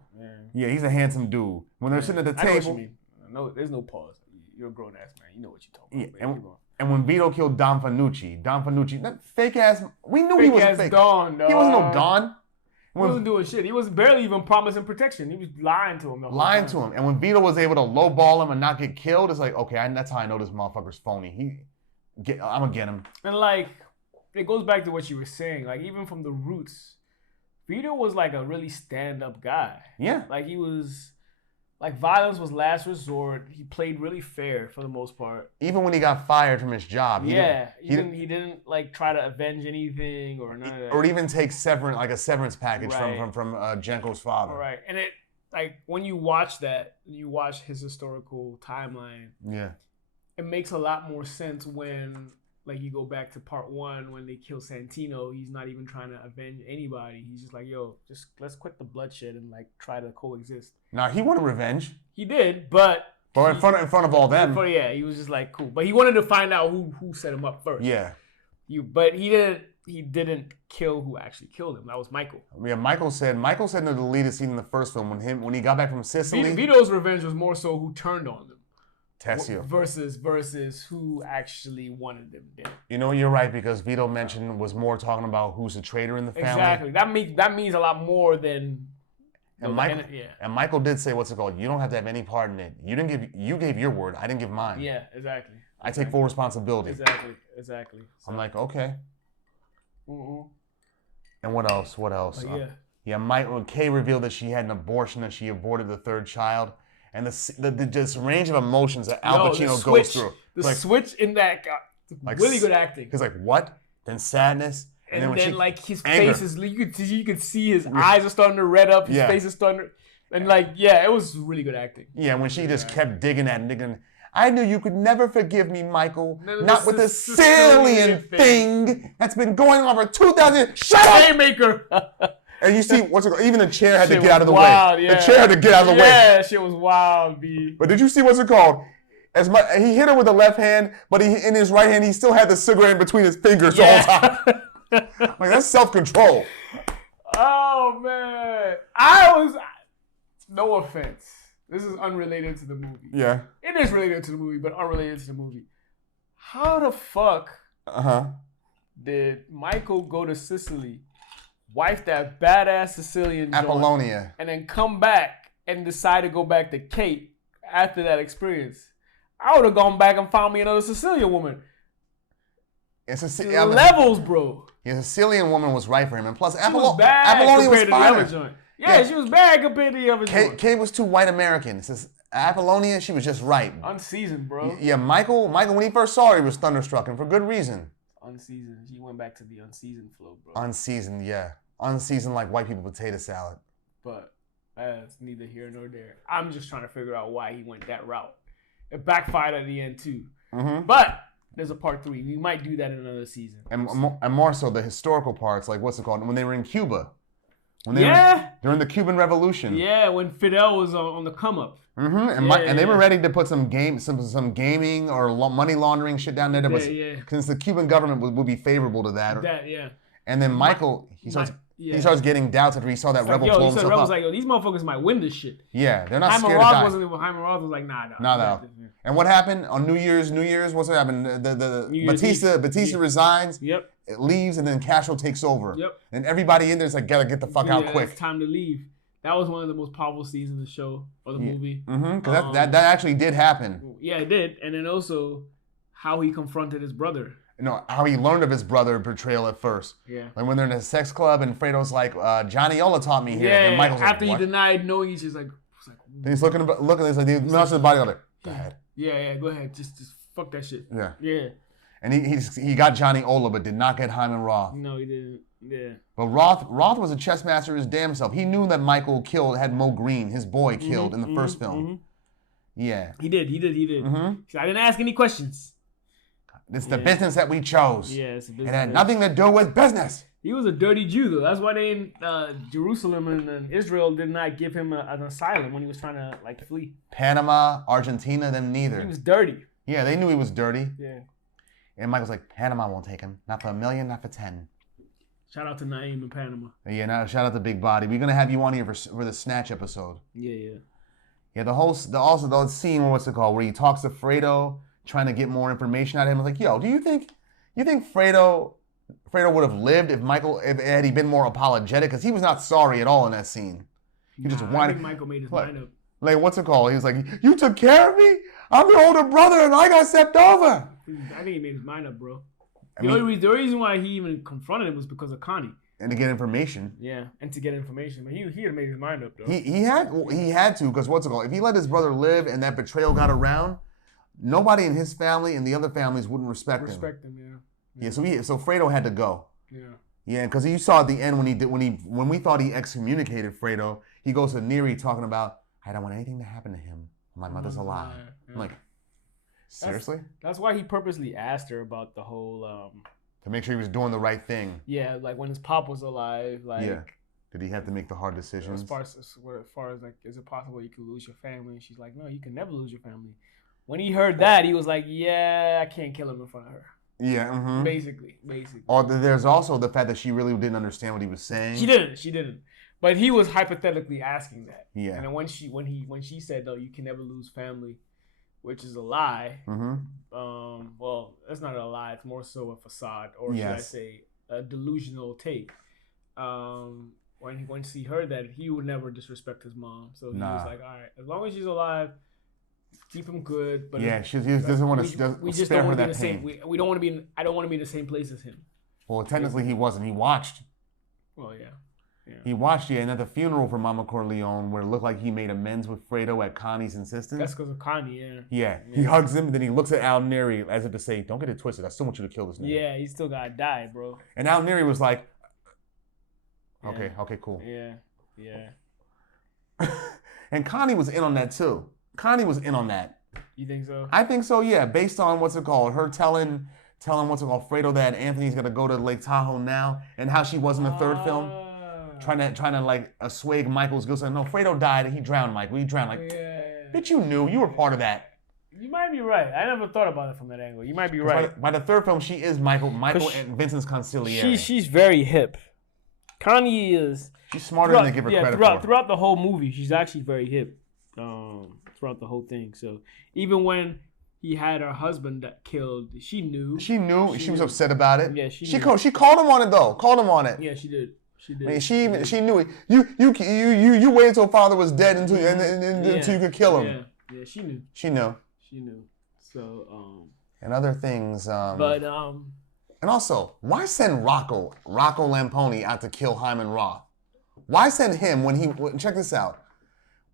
Yeah, he's a handsome dude. When they're sitting at the table. I know what you mean. No, there's no pause. You're a grown-ass man. You know what you're talking about. And when Vito killed Don Fanucci, that fake-ass... We knew he was fake. Don, dog. He wasn't no Don. He wasn't doing shit. He was barely even promising protection. He was lying to him. Lying to him. And when Vito was able to lowball him and not get killed, it's like, okay, that's how I know this motherfucker's phony. I'm going to get him. And like... It goes back to what you were saying. Like, even from the roots, Vito was like a really stand-up guy. Yeah. Like, he was... Like, violence was last resort. He played really fair for the most part. Even when he got fired from his job. He didn't like, try to avenge anything or none of that. Or even take a severance package from Jenko's father. Right. And it... Like, when you watch that, you watch his historical timeline. Yeah. It makes a lot more sense when... like you go back to part 1 when they kill Santino, he's not even trying to avenge anybody. He's just like, yo, just let's quit the bloodshed and like try to coexist. Nah, he wanted revenge. He did, but in front of all them. Yeah, he was just like cool. But he wanted to find out who set him up first. Yeah. But he didn't kill who actually killed him. That was Michael. Yeah, Michael said in the deleted scene in the first film when he got back from Sicily. Vito's revenge was more so who turned on them. Tessio. Versus who actually wanted them dead. You know, you're right, because Vito was more talking about who's a traitor in the family. Exactly. That means a lot more than. And Michael did say, what's it called? You don't have to have any part in it. You gave your word. I didn't give mine. Yeah, exactly. I take full responsibility. Exactly. So. I'm like, okay. Mm-mm. And what else? Michael Kay revealed that she had an abortion and she aborted the third child. And the just range of emotions that Al Pacino goes through. The switch in that, really good acting. He's like, what? Then sadness. And then like his face is, you could see his eyes are starting to red up. His face is starting to, and it was really good acting. Yeah, when she just kept digging. I knew you could never forgive me, Michael. Not with this Sicilian thing that's been going on for 2,000 years. Shut up! Haymaker. And you see, even the chair had to get out of the wild, way. Yeah. The chair had to get out of the way. Yeah, shit was wild, B. But did you see he hit her with the left hand, but in his right hand, he still had the cigarette in between his fingers the whole time. Like, that's self-control. Oh, man. No offense. This is unrelated to the movie. Yeah. It is related to the movie, but unrelated to the movie. How the fuck did Michael go to Sicily, wife that badass Sicilian Apollonia, and then come back and decide to go back to Kate after that experience? I would have gone back and found me another Sicilian woman. Levels, bro. Yeah, the Sicilian woman was right for him. And plus, Apollonia was fine. Yeah, she was bad compared to the other joint. Kate was too white American. Apollonia, she was just right. Unseasoned, bro. Yeah, Michael, when he first saw her, he was thunderstruck, and for good reason. Unseasoned. He went back to the unseasoned flow, bro. Unseasoned, yeah. Unseasoned like white people potato salad. But that's neither here nor there. I'm just trying to figure out why he went that route. It backfired at the end, too. Mm-hmm. But there's a part 3. We might do that in another season. And more so the historical parts, like what's it called? When they were in Cuba. During the Cuban Revolution. Yeah, when Fidel was on the come up. Mm-hmm. And they were ready to put some gaming or money laundering shit down there. Since the Cuban government would be favorable to that. And then Michael, he starts getting doubts after he saw that rebel blow himself up. Like, yo, these motherfuckers might win this shit. Yeah, they're not scared to die. Hyman Roth was like, nah. And what happened on New Year's? What's what happened? Batista resigns. Yep. It leaves, and then Castro takes over. Yep. And everybody in there's like, gotta get the fuck out quick. It's time to leave. That was one of the most powerful scenes in the show or the movie. Mm-hmm. Because that actually did happen. Yeah, it did. And then also how he confronted his brother. How he learned of his brother betrayal at first. Yeah. Like when they're in a sex club and Fredo's like, Johnny Ola taught me here. And Michael's after like, he denied knowing, he's just like. And he's looking, he's like, he's not the body, like, go ahead. Yeah, go ahead. Just fuck that shit. Yeah. Yeah. And he got Johnny Ola, but did not get Hyman Roth. No, he didn't. Yeah. But Roth was a chess master his damn self. He knew that Michael had Mo Green, his boy, killed in the first film. Mm-hmm. Yeah. He did. Mm-hmm. I didn't ask any questions. It's the business that we chose. Yeah, it's a business. It had nothing to do with business. He was a dirty Jew, though. That's why they in Jerusalem and Israel did not give him an asylum when he was trying to flee. Panama, Argentina, them neither. He was dirty. Yeah, they knew he was dirty. Yeah. And Michael's like, Panama won't take him. Not for $1 million, not for 10. Shout out to Naeem in Panama. Yeah, shout out to Big Body. We're gonna have you on here for the Snatch episode. Yeah. Yeah, the scene, what's it called, where he talks to Fredo, trying to get more information out of him. I was like, yo, do you think Fredo would have lived if had he been more apologetic? Because he was not sorry at all in that scene. He just wanted. I think Michael made his mind up. Like, what's it called? He was like, you took care of me? I'm your older brother and I got stepped over. I think he made his mind up, bro. The only reason why he even confronted him was because of Connie. And to get information. Yeah, and to get information. But he had made his mind up, though. He had to, because what's it called? If he let his brother live and that betrayal got around, nobody in his family and the other families wouldn't respect him. Yeah, so Fredo had to go. Yeah. Yeah, because you saw at the end when we thought he excommunicated Fredo, he goes to Neri talking about, I don't want anything to happen to him. My mother's alive. Yeah. I'm like, Seriously? That's why he purposely asked her about the whole. To make sure he was doing the right thing. Yeah, like when his pop was alive, like. Yeah. Did he have to make the hard decisions? As far as like, is it possible you could lose your family? And she's like, no, you can never lose your family. When he heard that, he was like, yeah, I can't kill him in front of her. Yeah. Mm-hmm. Basically. Or there's also the fact that she really didn't understand what he was saying. She didn't. But he was hypothetically asking that. Yeah. And then when she said, no, you can never lose family, which is a lie. Mm-hmm. Well, that's not a lie. It's more so a facade, or should I say, a delusional take. Once he heard that, he would never disrespect his mom. So he was like, all right, as long as she's alive, keep him good. But she doesn't want to we just spare don't her want to be that in the pain. same. We don't want to be in. I don't want to be in the same place as him. Well, technically he wasn't. He watched. Well, yeah. He watched and at the funeral for Mama Corleone, where it looked like he made amends with Fredo at Connie's insistence. That's because of Connie, yeah. He hugs him, and then he looks at Al Neri as if to say, don't get it twisted. I still want you to kill this nigga. Yeah, he still gotta die, bro. And Al Neri was like, okay, cool. Yeah. And Connie was in on that too. Connie was in on that. You think so? I think so, yeah. Based on her telling Fredo that Anthony's gonna go to Lake Tahoe now, and how she was in the third film. Trying to like assuage Michael's guilt. Saying, no, Fredo died and he drowned Michael. He drowned. Like, bitch, you knew. You were part of that. You might be right. I never thought about it from that angle. You might be right. By the third film, she is Michael and Vincent's conciliary. She's very hip. Connie is. She's smarter than they give her credit for. Throughout the whole movie, she's actually very hip. Throughout the whole thing. So even when he had her husband killed, she knew. She was upset about it. Yeah, she called him on it though. Called him on it. Yeah, she did. She did. I mean, she knew it. You waited until father was dead until you could kill him. Yeah, she knew. She knew. So and other things. And also, why send Rocco Lamponi out to kill Hyman Roth? Why send him check this out.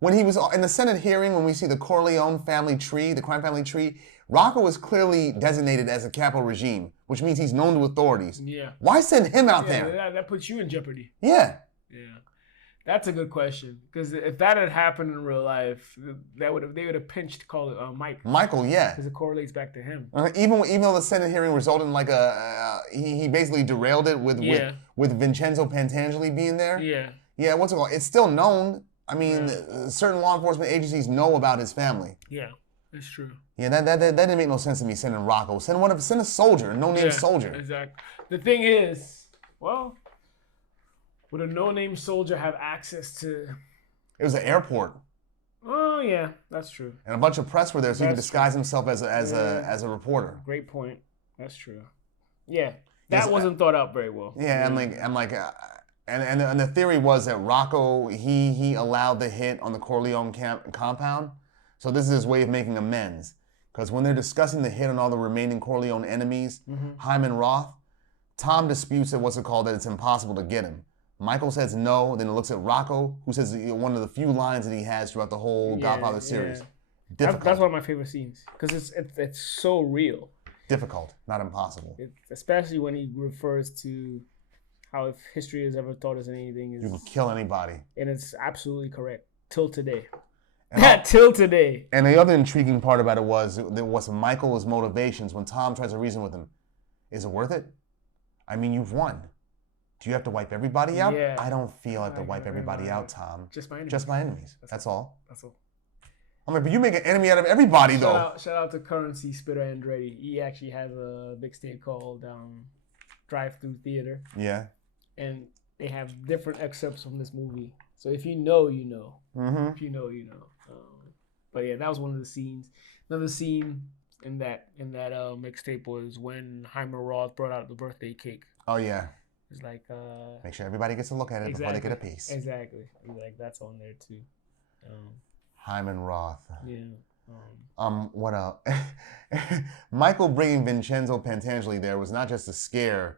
When he was in the Senate hearing, when we see the Corleone family tree, the crime family tree, Rocco was clearly designated as a capo regime, which means he's known to authorities. Yeah. Why send him out there? That puts you in jeopardy. Yeah. Yeah. That's a good question. Because if that had happened in real life, they would have pinched Mike. Michael, yeah. Because it correlates back to him. Even though the Senate hearing resulted in like he basically derailed it with Vincenzo Pantangeli being there. Yeah. Yeah, what's it called? It's still known. I mean, certain law enforcement agencies know about his family. Yeah, that's true. Yeah, that didn't make no sense to me sending Rocco. Send a soldier, a no-name soldier. Exactly. The thing is, well, would a no-name soldier have access to? It was an airport. Oh yeah, that's true. And a bunch of press were there, so he could disguise himself as a reporter. Great point. That's true. Yeah, that wasn't thought out very well. Yeah, and the theory was that Rocco he allowed the hit on the Corleone compound, so this is his way of making amends. Because when they're discussing the hit on all the remaining Corleone enemies, Hyman Roth, Tom disputes that it's impossible to get him. Michael says no, then looks at Rocco, who says one of the few lines that he has throughout the whole Godfather series. Difficult. That's one of my favorite scenes because it's so real. Difficult, not impossible. Especially when he refers to how if history has ever taught us anything, you can kill anybody. And it's absolutely correct. Till today. And till today. And the other intriguing part about it was Michael's motivations when Tom tries to reason with him. Is it worth it? I mean, you've won. Do you have to wipe everybody out? Yeah. I don't feel I have to wipe everybody out, Tom. Just my enemies. Just my enemies. That's all. That's all. I mean, but you make an enemy out of everybody, though. Shout out to Currency Spitter Andretti. He actually has a mixtape called Drive Through Theater. Yeah. And they have different excerpts from this movie. So if you know, you know. Mm-hmm. If you know, you know. But yeah, that was one of the scenes. Another scene in that mixtape was when Hyman Roth brought out the birthday cake. Oh yeah. It's like make sure everybody gets a look at it before they get a piece. Exactly. Like that's on there too. Hyman Roth. Yeah. What else? Michael bringing Vincenzo Pantangeli there was not just to scare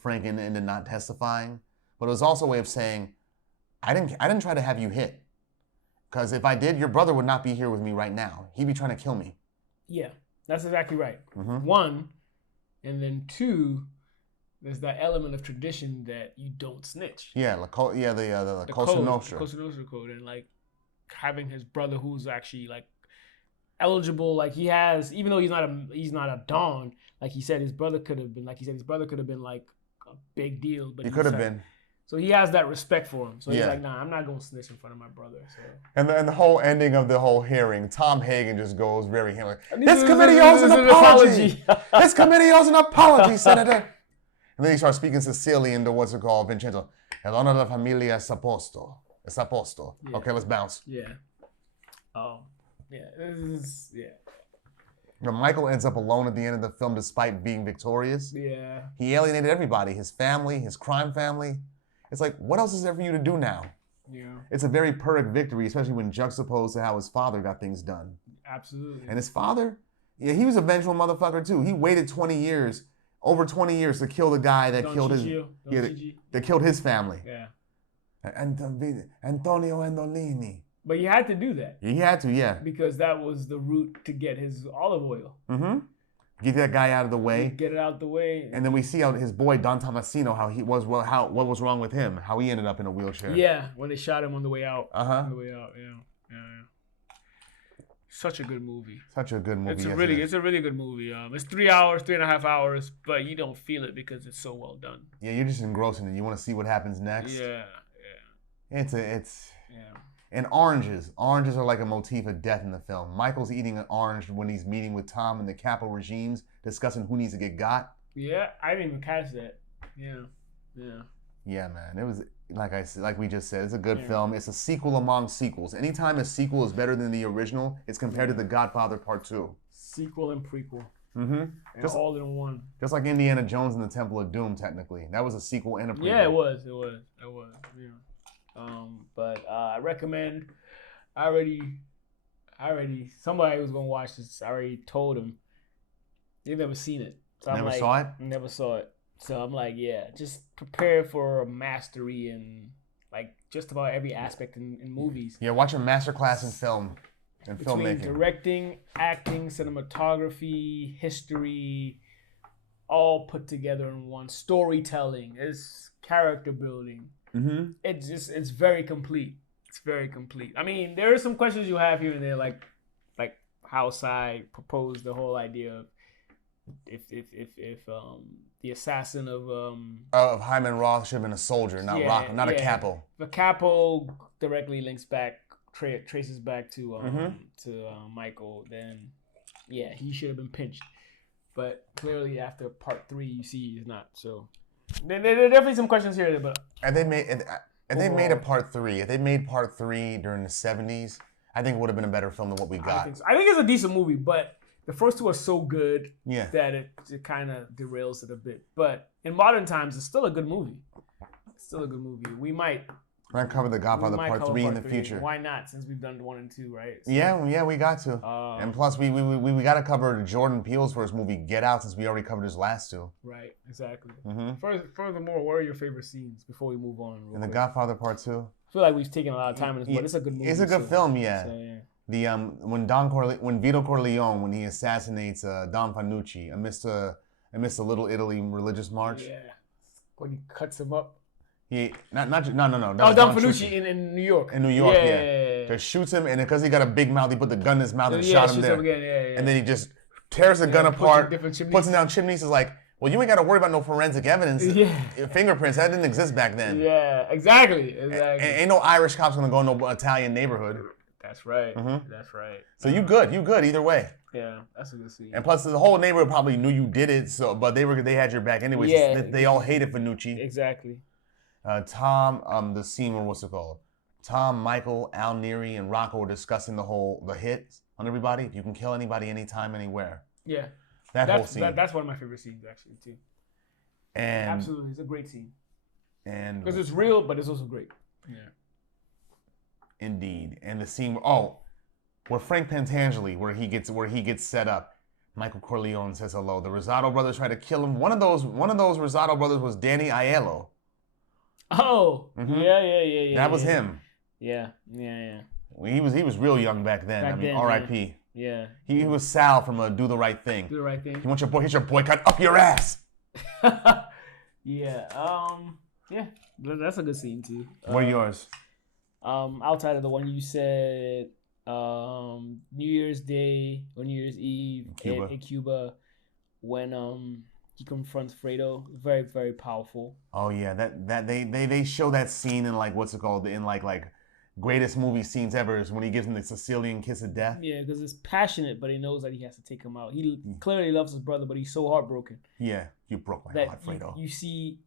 Frank into not testifying, but it was also a way of saying, I didn't try to have you hit. Because if I did, your brother would not be here with me right now. He'd be trying to kill me. Yeah, that's exactly right. Mm-hmm. One, and then two, there's that element of tradition that you don't snitch. Yeah, the Cosa Nostra. The Cosa Nostra code, and like having his brother who's actually like eligible. Like he has, even though he's not a Don. Like he said, his brother could have been. Like he said, his brother could have been like a big deal. But he could have been. So he has that respect for him. So he's like, nah, I'm not going to snitch in front of my brother. So. And the whole ending of the whole hearing, Tom Hagen just goes very hammered. This committee owes an apology. This committee owes an apology, Senator. And then he starts speaking Sicilian to what's it called, Vincenzo. El honor de la familia es a posto. Es a posto. Yeah. Okay, let's bounce. Yeah. Oh. Yeah. This is, yeah. You know, Michael ends up alone at the end of the film despite being victorious. Yeah. He alienated everybody, his family, his crime family. It's like, what else is there for you to do now? Yeah. It's a very Pyrrhic victory, especially when juxtaposed to how his father got things done. Absolutely. And his father, yeah, he was a vengeful motherfucker too. He waited 20 years, over 20 years to kill the guy that killed that killed his family. Yeah. Antonio Endolini. But you had to do that. He had to, yeah. Because that was the route to get his olive oil. Mm-hmm. Get that guy out of the way. Get it out the way. And then we see how his boy Don Tomasino, what was wrong with him, how he ended up in a wheelchair. Yeah, when they shot him on the way out. Uh-huh. On the way out, yeah. Such a good movie. Such a good movie. It's a really good movie. It's 3 hours, 3.5 hours, but you don't feel it because it's so well done. Yeah, you're just engrossed in it. You want to see what happens next. Yeah. It's yeah. And oranges. Oranges are like a motif of death in the film. Michael's eating an orange when he's meeting with Tom and the capo regimes, discussing who needs to get got. Yeah, I didn't even catch that. Yeah. Yeah, man. It was like we just said, it's a good film. It's a sequel among sequels. Anytime a sequel is better than the original, it's compared to The Godfather Part II. Sequel and prequel. Mm-hmm. And all in one. Just like Indiana Jones and the Temple of Doom, technically. That was a sequel and a prequel. Yeah, it was. Yeah. But I recommend. I already. Somebody was gonna watch this. I already told him. They've never seen it. So never saw it. Never saw it. So I'm like, yeah, just prepare for a mastery in like just about every aspect in movies. Yeah, watch a masterclass in film and filmmaking. Directing, acting, cinematography, history, all put together in one. Storytelling, it's character building. Mm-hmm. It's very complete. It's very complete. I mean, there are some questions you have here and there, like how Sai proposed the whole idea of if the assassin of Hyman Roth should have been a soldier, not a capo. The capo directly links back, traces back to Michael. Then he should have been pinched. But clearly, after part 3, you see he's not. So there are definitely some questions here, but they made a part 3. If they made part 3 during the 70s, I think it would have been a better film than what we got. I think it's a decent movie, but the first 2 are so good that it kind of derails it a bit. But in modern times, it's still a good movie. We might cover The Godfather Part 3 in the future. Why not? Since we've done 1 and 2, right? So, yeah, we got to. And plus, we got to cover Jordan Peele's first movie, Get Out, since we already covered his last 2. Right, exactly. Mm-hmm. Furthermore, what are your favorite scenes before we move on? In The Godfather Part 2? I feel like we've taken a lot of time in this, but it's a good movie. It's a good film, yeah. So, The when Vito Corleone, when he assassinates Don Fanucci amidst a Little Italy religious march. Yeah, when he cuts him up. No. Oh, Don Fanucci in New York. In New York, yeah. Just shoots him, and because he got a big mouth, he put the gun in his mouth and shot him there. Him again, And then he just tears the gun apart, puts it down chimneys. Is like, well, you ain't got to worry about no forensic evidence. Fingerprints, that didn't exist back then. Yeah, exactly. Ain't no Irish cops gonna go in no Italian neighborhood. That's right. Mm-hmm. That's right. So you good either way. Yeah, that's a good scene. And plus, the whole neighborhood probably knew you did it. So, but they had your back anyways. Yeah, they all hated Fanucci. Exactly. Tom, the scene where what's it called? Tom, Michael, Al Neary, and Rocco were discussing the hits on everybody. If you can kill anybody, anytime, anywhere. Yeah. Whole scene. That's one of my favorite scenes actually too. And absolutely, it's a great scene. And because it's real, but it's also great. Yeah. Indeed, and the scene where Frank Pentangeli, where he gets set up. Michael Corleone says hello. The Rosado brothers try to kill him. One of those Rosado brothers was Danny Aiello. Oh, yeah. That was him. Yeah. Well, he was real young back then. R.I.P. Yeah. He was Sal from Do the Right Thing. Do the Right Thing. You want your boy? Here's your boycott up your ass. Yeah. That's a good scene too. What are yours? Outside of the one you said, New Year's Day or New Year's Eve in Cuba when he confronts Fredo. Very, very powerful. Oh yeah, that they show that scene in like what's it called in like greatest movie scenes ever is when he gives him the Sicilian kiss of death. Yeah, because it's passionate, but he knows that he has to take him out. He clearly loves his brother, but he's so heartbroken. Yeah, you broke my heart, Fredo. You see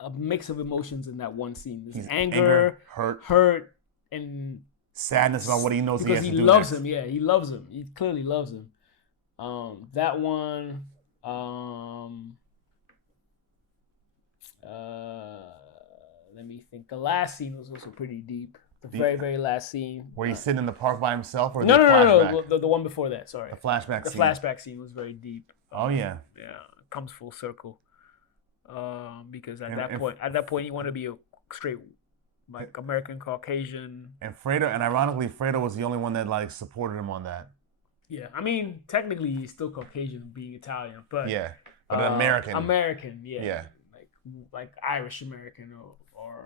a mix of emotions in that one scene. There's He's anger, hurt, and sadness about what he knows he has to do. Because he loves him. Yeah, he loves him. He clearly loves him. That one. Let me think. The last scene was also pretty deep. The very, very last scene. Where he's sitting in the park by himself, or no. The one before that. Sorry. The flashback. The flashback scene was very deep. Oh yeah. Yeah, it comes full circle. Because at that point, you want to be a straight, like American Caucasian. And Fredo, and ironically, Fredo was the only one that like supported him on that. Yeah, I mean, technically, he's still Caucasian, being Italian, but yeah, but American. American, yeah. Yeah. Like Irish American or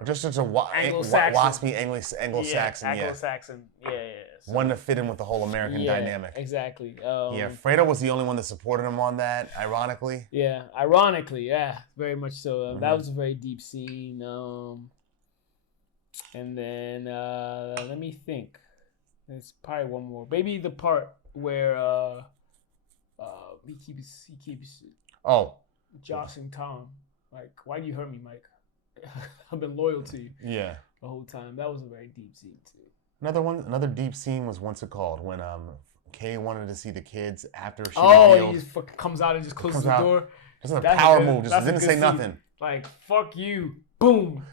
just such a waspy Anglo-Saxon. Anglo-Saxon, yeah. So, one to fit in with the whole American dynamic. Exactly. Yeah, Fredo was the only one that supported him on that, ironically. Yeah, very much so. That was a very deep scene. And then let me think. There's probably one more. Maybe the part where he keeps joshing Tom. Like, why do you hurt me, Mike? I've been loyal to you. Yeah. The whole time. That was a very deep scene too. Another deep scene was what's it called when Kay wanted to see the kids after she revealed. He just fucking comes out and just closes the door. Just a power move. Just didn't say nothing. Like, fuck you. Boom.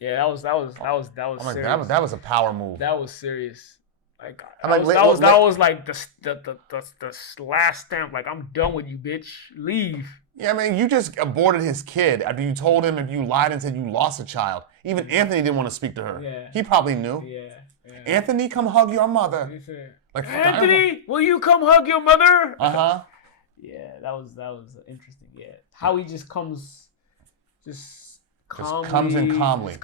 Yeah, that was serious. That was a power move. That was serious. Like, that was like the last stamp. Like, I'm done with you, bitch. Leave. Yeah, I mean, you just aborted his kid after you told him if you lied and said you lost a child. Even Anthony didn't want to speak to her. Yeah. He probably knew. Yeah. Anthony, come hug your mother. Like, Anthony, will you come hug your mother? Uh-huh. Yeah, that was interesting. Yeah. How he just comes calmly.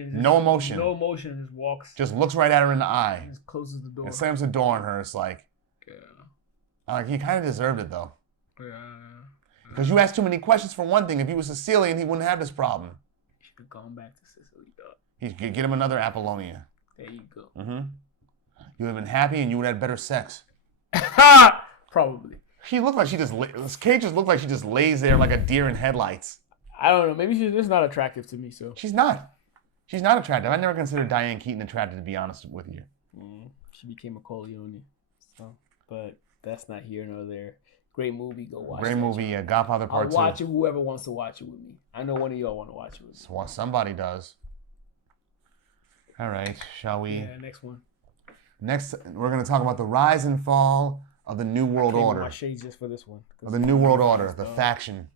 And no emotion. No emotion. Just walks. Just looks right at her in the eye. Just closes the door. And slams the door on her. It's like. Yeah. Like, he kind of deserved it, though. Yeah. Because you asked too many questions for one thing. If he was Sicilian, he wouldn't have this problem. He should have gone back to Sicily, dog. He could get him another Apollonia. There you go. Mm-hmm. You would have been happy and you would have had better sex. Probably. Kay just looked like she just lays there like a deer in headlights. I don't know. Maybe she's just not attractive to me. So she's not. She's not attractive. I never considered Diane Keaton attractive, to be honest with you. She became a Corleone. So, but that's not here nor there. Great movie. Go watch it. Great movie, yeah. Godfather Part II. I'll watch it. Whoever wants to watch it with me. I know one of y'all want to watch it with me. Well, somebody does. All right. Shall we? Yeah, next one. Next, we're going to talk about the rise and fall of the New World Order. My shades just for this one. Of the New World Order, the faction.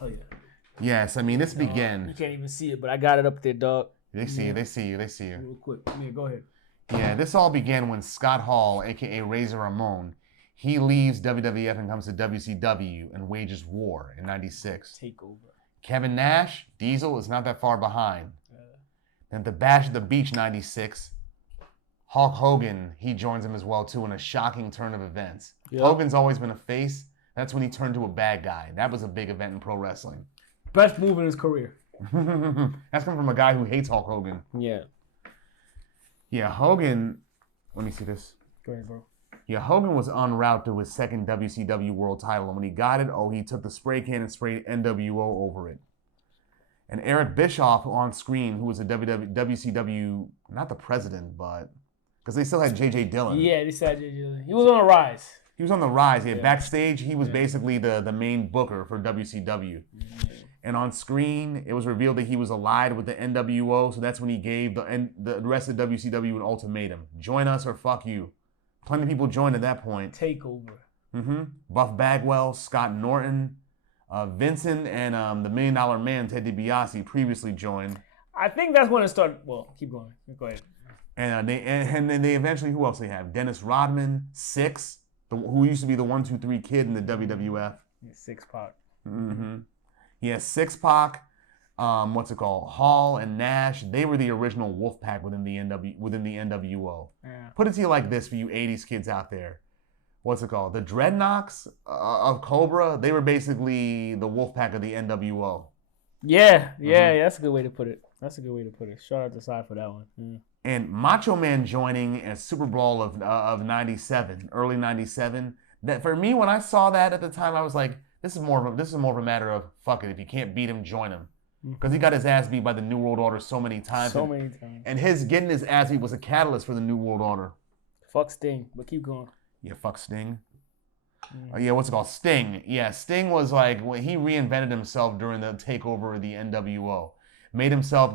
Oh, yeah. Yes, I mean, this began. You can't even see it, but I got it up there, dog. They see you. Real quick. Yeah, go ahead. Yeah, this all began when Scott Hall, a.k.a. Razor Ramon, he leaves WWF and comes to WCW and wages war in 96. Takeover. Kevin Nash, Diesel, is not that far behind. Then the Bash at the Beach 96, Hulk Hogan, he joins him as well too in a shocking turn of events. Yep. Hogan's always been a face. That's when he turned to a bad guy. That was a big event in pro wrestling. Best move in his career. That's coming from a guy who hates Hulk Hogan. Yeah. Yeah, Hogan, let me see this. Go ahead, bro. Yeah, Hogan was en route to his second WCW world title, and when he got it, he took the spray can and sprayed nWo over it. And Eric Bischoff on screen, who was a WCW, not the president, but because they still had J.J. Dillon. Yeah, they still had J.J. Dillon. He was on the rise. He was on the rise. Yeah. Backstage, he was basically the main booker for WCW. Yeah. And on screen, it was revealed that he was allied with the nWo, so that's when he gave the rest of WCW an ultimatum. Join us or fuck you. Plenty of people joined at that point. Takeover. Mm-hmm. Buff Bagwell, Scott Norton, Vincent, and the $1 Million Man, Ted DiBiase, previously joined. I think that's when it started. Well, keep going. Go ahead. And then they eventually, who else they have? Dennis Rodman, Six, who used to be the 1-2-3 kid in the WWF. Yeah, Six Pac. Mm-hmm. Yeah, Six Pac, what's it called? Hall and Nash. They were the original Wolfpack within the nWo. Yeah. Put it to you like this for you 80s kids out there. What's it called? The Dreadnoks of Cobra, they were basically the Wolfpack of the nWo. Yeah, that's a good way to put it. Shout out to Sai for that one. Yeah. And Macho Man joining at Super Bowl of 97, early 97. That for me, when I saw that at the time, I was like, this is more of a matter of fuck it. If you can't beat him, join him. Because he got his ass beat by the New World Order so many times. And his getting his ass beat was a catalyst for the New World Order. Fuck Sting, but keep going. Yeah, fuck Sting. Yeah, what's it called? Sting. Yeah, Sting was like, when he reinvented himself during the takeover of the nWo.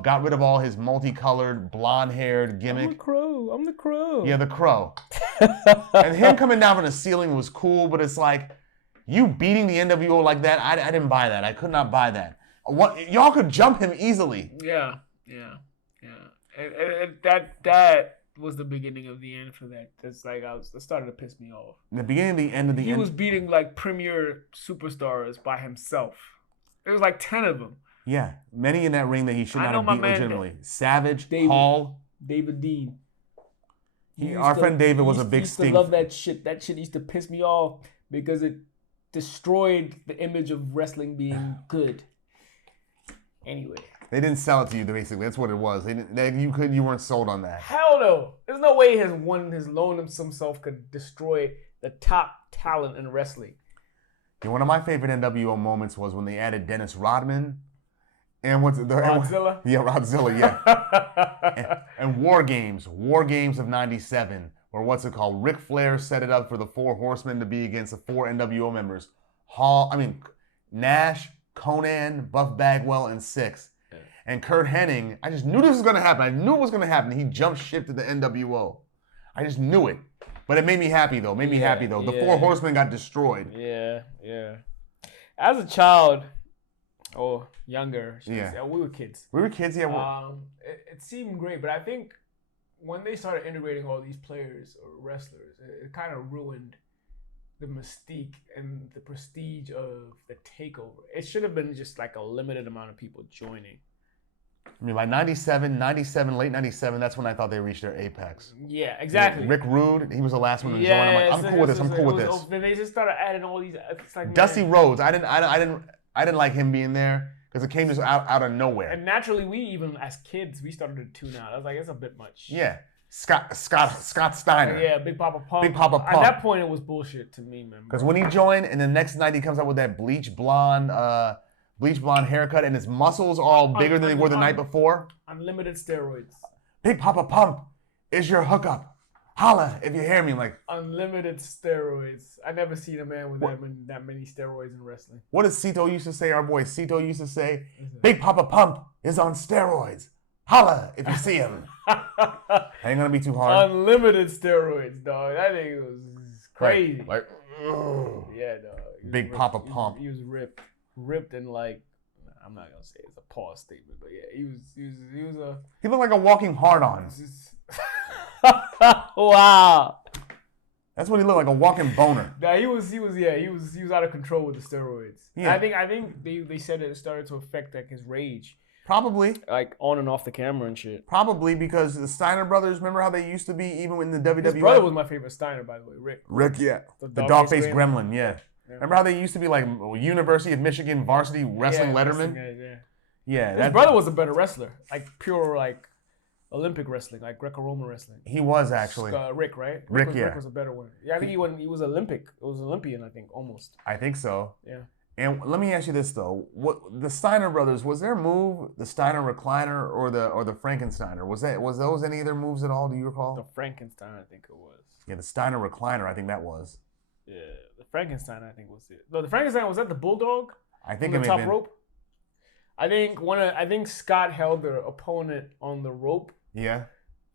Got rid of all his multicolored, blonde-haired gimmick. I'm the Crow. Yeah, the Crow. And him coming down from the ceiling was cool, but it's like, you beating the nWo like that, I didn't buy that. I could not buy that. What, y'all could jump him easily. Yeah. And that was the beginning of the end for that. That's like that started to piss me off. The beginning of the end of the end. He was beating like premier superstars by himself. There was like 10 of them. Yeah, many in that ring that he should not have beat legitimately. Savage, David, Hall, David Dean. Our friend David was a big Sting. I love that shit. That shit used to piss me off because it destroyed the image of wrestling being good. Anyway. They didn't sell it to you, basically. That's what it was. You weren't sold on that. Hell no. There's no way his lone himself could destroy the top talent in wrestling. Yeah, one of my favorite nWo moments was when they added Dennis Rodman. And Rodzilla? Yeah, Rodzilla, yeah. and War Games of 97, where what's it called? Ric Flair set it up for the 4 Horsemen to be against the 4 nWo members. Nash, Conan, Buff Bagwell, and Six. And Kurt Hennig, I just knew this was going to happen. I knew it was going to happen. He jumped ship to the nWo. I just knew it. But it made me happy, though. The 4 Horsemen got destroyed. Yeah. As a child, or younger, we were kids. It seemed great, but I think when they started integrating all these players or wrestlers, it kind of ruined the mystique and the prestige of the takeover. It should have been just like a limited amount of people joining. By 97, late 97, that's when I thought they reached their apex. Yeah, exactly. Rick Rude, he was the last one to join. I'm like, I'm cool with this. Then they just started adding all these. It's like Dusty Rhodes, I didn't like him being there because it came just out of nowhere. And naturally, we even as kids, we started to tune out. I was like, it's a bit much. Yeah, Scott Steiner. Yeah, Big Papa Pump. At that point, it was bullshit to me, man. Because when he joined, and the next night he comes out with that bleach blonde haircut, and his muscles are all bigger than they were the night before. Unlimited steroids. Big Papa Pump is your hookup. Holla if you hear me. Like unlimited steroids. I never seen a man with that many steroids in wrestling. What does Cito used to say? Our boy Cito used to say, Big Papa Pump is on steroids. Holla if you see him. Ain't gonna be too hard. Unlimited steroids, dog. That thing was crazy. Like yeah, dog. Big Papa Pump. He was ripped and like, I'm not gonna say it's a pause statement, but yeah, he looked like a walking hard-on. Wow. That's what he looked like, a walking boner. Nah, he was out of control with the steroids. Yeah. I think they said it started to affect like his rage. Probably. Like on and off the camera and shit. Probably because the Steiner brothers, remember how they used to be even in the WWF? His brother was my favorite Steiner, by the way, Rick. Rick, yeah. The dog-faced gremlin, yeah. Remember how they used to be like University of Michigan varsity wrestling letterman? Yeah. His brother was a better wrestler. Like pure like Olympic wrestling, like Greco-Roman wrestling. He was actually. Rick, right? Rick was a better one. Yeah, I think he was Olympic. It was Olympian, I think, almost. I think so. Yeah. And let me ask you this though: what the Steiner brothers, was their move the Steiner recliner or the Frankensteiner? Was those any of their moves at all? Do you recall? The Frankenstein, I think it was. Yeah, the Steiner recliner, I think that was. Yeah, the Frankenstein, I think was it. No, the Frankenstein was that the bulldog. I think on it the may top rope. I think Scott held their opponent on the rope. Yeah.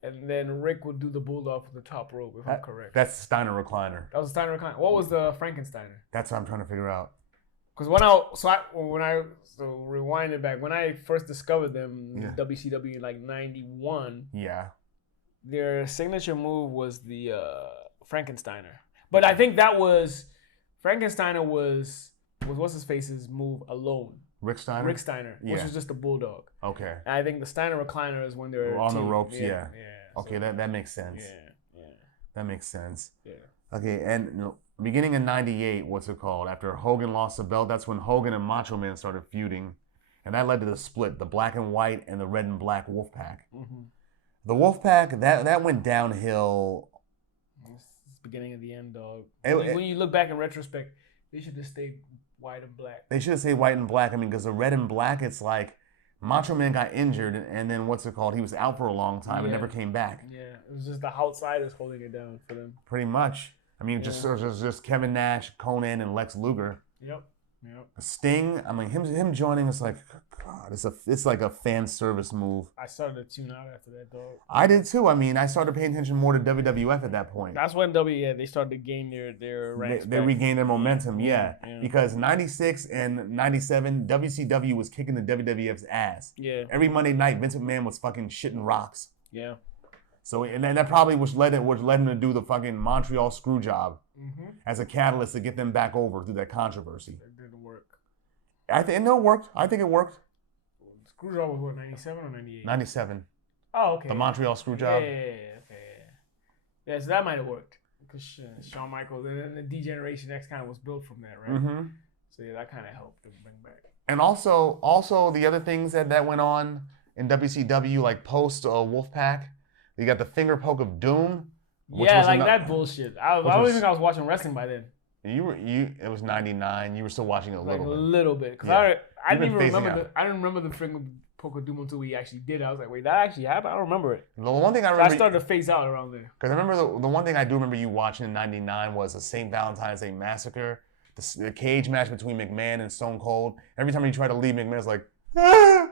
And then Rick would do the bulldog from the top rope, if I'm correct. That's Steiner recliner. That was Steiner recliner. What was the Frankensteiner? That's what I'm trying to figure out. Because rewind it back, when I first discovered them in WCW in like 91, their signature move was the Frankensteiner. But I think that was Frankensteiner was what's his face's move alone. Rick Steiner? Rick Steiner, which was just a bulldog. Okay. And I think the Steiner recliner is when they're on the ropes, yeah. Okay, so, that makes sense. Yeah. That makes sense. Yeah. Okay, and beginning in 98, what's it called? After Hogan lost the belt, that's when Hogan and Macho Man started feuding. And that led to the split, the black and white and the red and black Wolfpack. Mm-hmm. The Wolfpack, that went downhill. It's the beginning of the end, dog. When you look back in retrospect, they should have stayed white and black. They should have stayed white and black. I mean, because the red and black, it's like Macho Man got injured, and then what's it called? He was out for a long time and never came back. Yeah, it was just the outsiders holding it down for them. Pretty much. I mean, just Kevin Nash, Conan, and Lex Luger. Yep. Sting. I mean, him joining is like, God, it's like a fan service move. I started to tune out after that, dog. I did too. I mean, I started paying attention more to WWF at that point. That's when they started to gain their ranks. They regained their momentum, yeah. Because 96 and 97, WCW was kicking the WWF's ass. Yeah. Every Monday night, Vince McMahon was fucking shitting rocks. Yeah. So, and that probably led him to do the fucking Montreal screw job as a catalyst to get them back over through that controversy. It didn't work. It worked. I think it worked. Screw job was what, 97 or 98? 97. Oh, okay. The Montreal screw job. Yeah, so that might have worked. Because Shawn Michaels and the D-Generation X kind of was built from that, right? Mm-hmm. So yeah, that kind of helped to bring back. And also the other things that went on in WCW, like post Wolfpack, you got the finger poke of doom. Yeah, like that bullshit. I don't think I was watching wrestling by then. It was 99. You were still watching it a little bit. A little bit. Because I didn't even remember the finger poke of doom until we actually did it. I was like, wait, that actually happened? I don't remember it. The one thing I remember... So I started to phase out around there. Because I remember the one thing I do remember you watching in 99 was the St. Valentine's Day Massacre. The cage match between McMahon and Stone Cold. Every time he tried to leave, McMahon's like... yeah.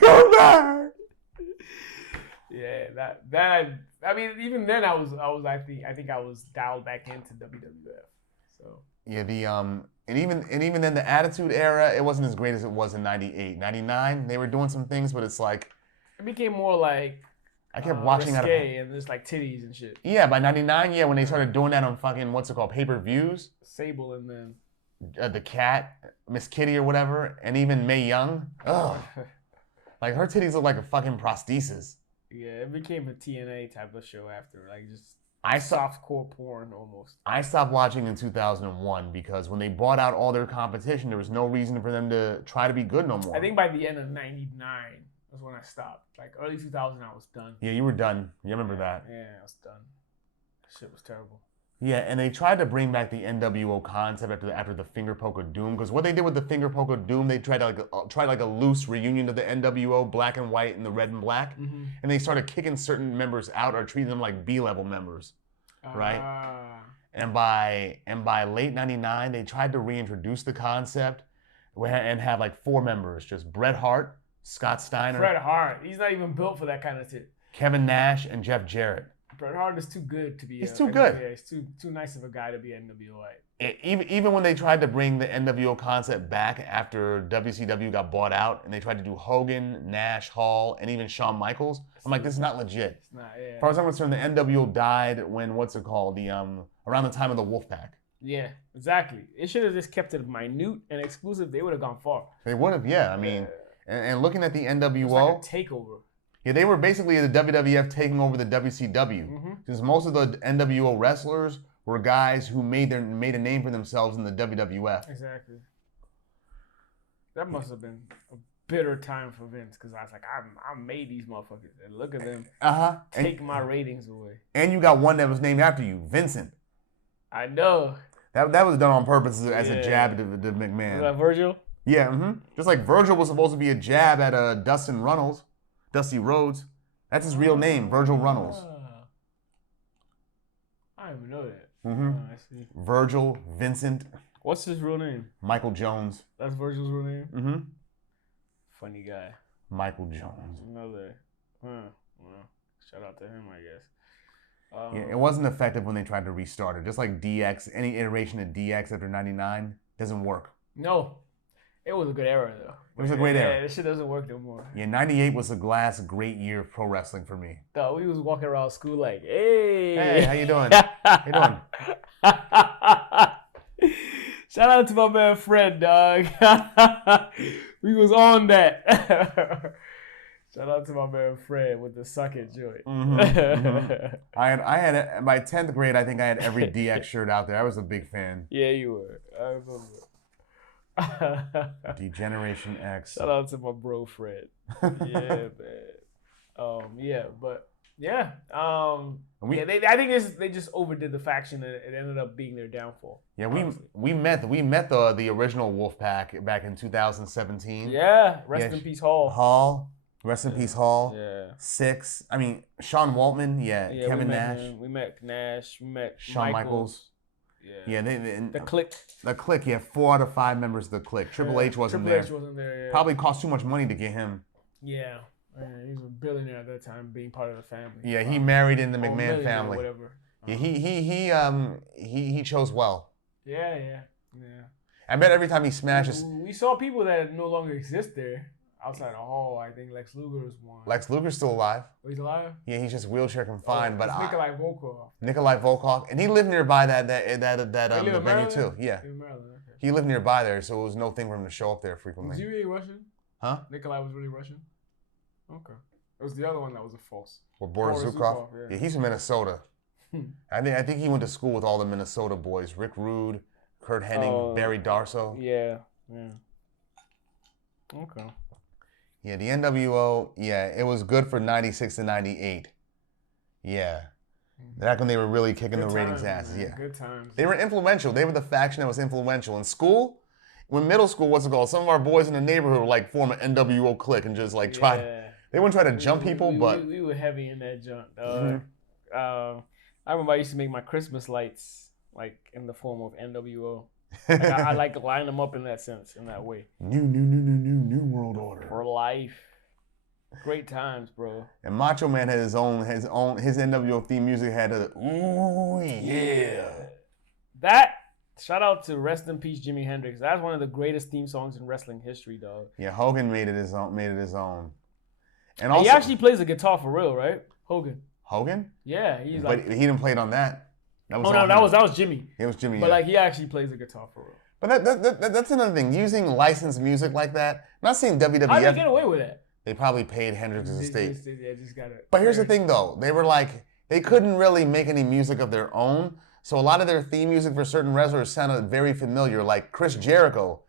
Come back. Yeah, that I mean, even then I think I was dialed back into WWF. So yeah, and even then the Attitude Era, it wasn't as great as it was in 98. 99, they were doing some things, but it's like it became more like I kept watching out of and there's like titties and shit. Yeah, by 99, yeah, when they started doing that on fucking what's it called, pay-per-views. Sable and then the Cat, Miss Kitty or whatever, and even Mae Young. Ugh. Like her titties look like a fucking prosthesis. Yeah, it became a TNA type of show after, like just softcore porn almost. I stopped watching in 2001 because when they bought out all their competition, there was no reason for them to try to be good no more. I think by the end of 99 was when I stopped. Like early 2000, I was done. Yeah, you were done. You remember that? Yeah, I was done. That shit was terrible. Yeah, and they tried to bring back the nWo concept after the finger poke of doom, because what they did with the finger poke of doom, they tried a loose reunion of the nWo, black and white and the red and black, and they started kicking certain members out or treating them like B-level members, right? And by late '99, they tried to reintroduce the concept and have like 4 members, just Bret Hart, Scott Steiner, Bret Hart, he's not even built for that kind of shit. Kevin Nash, and Jeff Jarrett. Bret Hart is too good to be. He's too good. Yeah, he's too nice of a guy to be NWO. Even when they tried to bring the nWo concept back after WCW got bought out, and they tried to do Hogan, Nash, Hall, and even Shawn Michaels, I'm like, this is not legit. It's not. Yeah. As far as I'm concerned, the nWo died when around the time of the Wolfpack. Yeah, exactly. It should have just kept it minute and exclusive. They would have gone far. They would have, yeah. I mean, and looking at the nWo, it's like a takeover. Yeah, they were basically the WWF taking over the WCW, because most of the nWo wrestlers were guys who made a name for themselves in the WWF. Exactly. That must have been a bitter time for Vince, because I was like, I made these motherfuckers, and look at them take my ratings away. And you got one that was named after you, Vincent. I know. That was done on purpose as a jab to McMahon. Was that Virgil? Yeah, just like Virgil was supposed to be a jab at Dusty Rhodes. That's his real name, Virgil Runnels. I didn't even know that. I see. Virgil Vincent. What's his real name? Michael Jones. That's Virgil's real name? Funny guy. Michael Jones. Another. Well, shout out to him, I guess. Yeah, it wasn't effective when they tried to restart it. Just like DX, any iteration of DX after 99 doesn't work. No. It was a good era, though. It was a great era. Yeah, this shit doesn't work no more. Yeah, 98 was the last great year of pro wrestling for me. No, we was walking around school like, hey. Hey, how you doing? How you doing? Shout out to my man Fred, dog. We was on that. Shout out to my man Fred with the suck it joint. I had my 10th grade. I think I had every DX shirt out there. I was a big fan. Yeah, you were. I remember. Degeneration X. Shout out to my bro Fred. Yeah, man. Yeah. I think they just overdid the faction and it ended up being their downfall. Yeah, we met the original Wolfpack back in 2017. Yeah, rest in peace Hall. Rest in peace Hall. Yeah. Six. I mean Sean Waltman. Yeah. Kevin Nash. We met Nash. We met Shawn Michaels. Yeah. The Clique. The Clique. Yeah, 4 out of 5 members of the Clique. Triple H wasn't there. Yeah. Probably cost too much money to get him. Yeah. He was a billionaire at that time, being part of the family. Yeah, he married in the McMahon family. Whatever. Yeah, he chose well. Yeah. I bet every time he smashes. We saw people that no longer exist there outside the hall. I think Lex Luger was one. Lex Luger's still alive. Oh, he's alive? Yeah, he's just wheelchair confined. But Nikolai Volkov. Nikolai Volkov, and he lived nearby that the venue too. Yeah. In Maryland. Okay. He lived nearby there, so it was no thing for him to show up there frequently. Was he really Russian? Huh? Nikolai was really Russian? Okay. It was the other one that was a false. Well, Boris Zukov? Yeah, he's from Minnesota. I think he went to school with all the Minnesota boys. Rick Rude, Kurt Hennig, Barry Darsow. Yeah. Okay. Yeah, the nWo, it was good for 96 to 98. Yeah. Back when they were really kicking the ratings asses. Yeah. Good times. They were influential. They were the faction that was influential. In school, when middle school, some of our boys in the neighborhood would like form an nWo clique and just like try. They wouldn't try to jump people, but we were heavy in that junk. I remember I used to make my Christmas lights like in the form of nWo. Like, I like line them up in that sense, in that way. New world order for life. Great times, bro. And Macho Man had his nWo theme music had a ooh yeah. That shout out to rest in peace Jimi Hendrix. That's one of the greatest theme songs in wrestling history, dog. Yeah, Hogan made it his own. And also, he actually plays the guitar for real, right? Hogan? Yeah, he's but he didn't play it on that. That was Jimmy. It was Jimmy. But like he actually plays the guitar for real. But that's another thing. Using licensed music like that. I'm not saying WWF. How did they get away with that? They probably paid Hendrix's estate. Just got it. But here's the thing, though. They were like they couldn't really make any music of their own. So a lot of their theme music for certain wrestlers sounded very familiar, like Chris Jericho.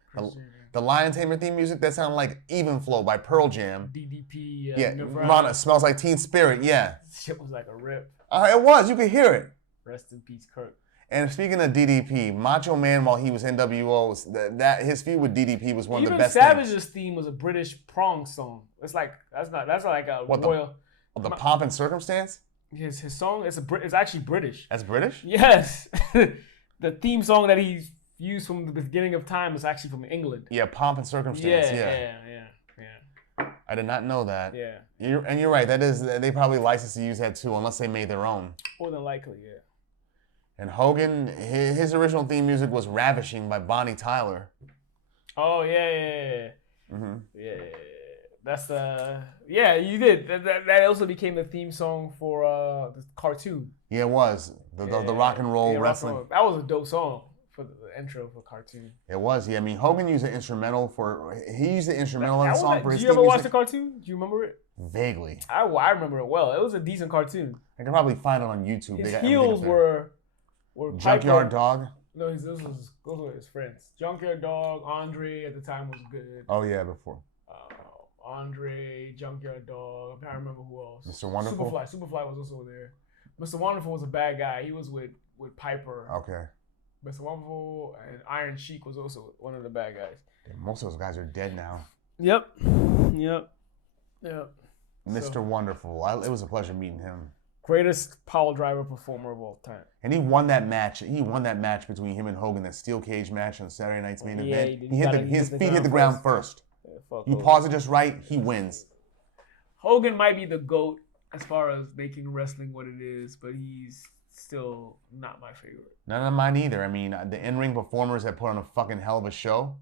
The Lion Tamer theme music, that sounded like Even Flow by Pearl Jam. DDP. Nirvana, Smells Like Teen Spirit, yeah. Shit was like a rip. It was, you could hear it. Rest in peace, Kurt. And speaking of DDP, Macho Man, while he was nWo, that his feud with DDP was one of the best Savage's things. Theme was a British prong song. It's like, that's like a royal. The Pomp and Circumstance? His song, it's actually British. That's British? Yes. The theme song that he's used from the beginning of time is actually from England. Yeah, Pomp and Circumstance. Yeah. I did not know that. Yeah. You're right. That is, they probably licensed to use that too, unless they made their own. More than likely, yeah. And Hogan, his original theme music was "Ravishing" by Bonnie Tyler. Oh yeah. That's you did. That also became the theme song for the cartoon. Yeah, it was the rock and roll wrestling. That was a dope song for the intro for cartoon. It was. Yeah, I mean Hogan used the instrumental in the song for his theme music. Did you ever watch the cartoon? Do you remember it? Vaguely. I remember it well. It was a decent cartoon. I can probably find it on YouTube. His heels were Junkyard Dog. No, those were his friends. Junkyard Dog, Andre at the time was good. Oh yeah, before. Andre, Junkyard Dog. I can't remember who else. Mr. Wonderful. Superfly was also there. Mr. Wonderful was a bad guy. He was with Piper. Okay. Mr. Wonderful and Iron Sheik was also one of the bad guys. Most of those guys are dead now. Yep. Mr. Wonderful. It was a pleasure meeting him. Greatest power driver performer of all time. And he won that match. He won that match between him and Hogan, that steel cage match on Saturday night's main event. His feet hit the ground first. You pause it just right, he wins. Hogan might be the GOAT as far as making wrestling what it is, but he's still not my favorite. None of mine either. I mean, the in-ring performers that put on a fucking hell of a show.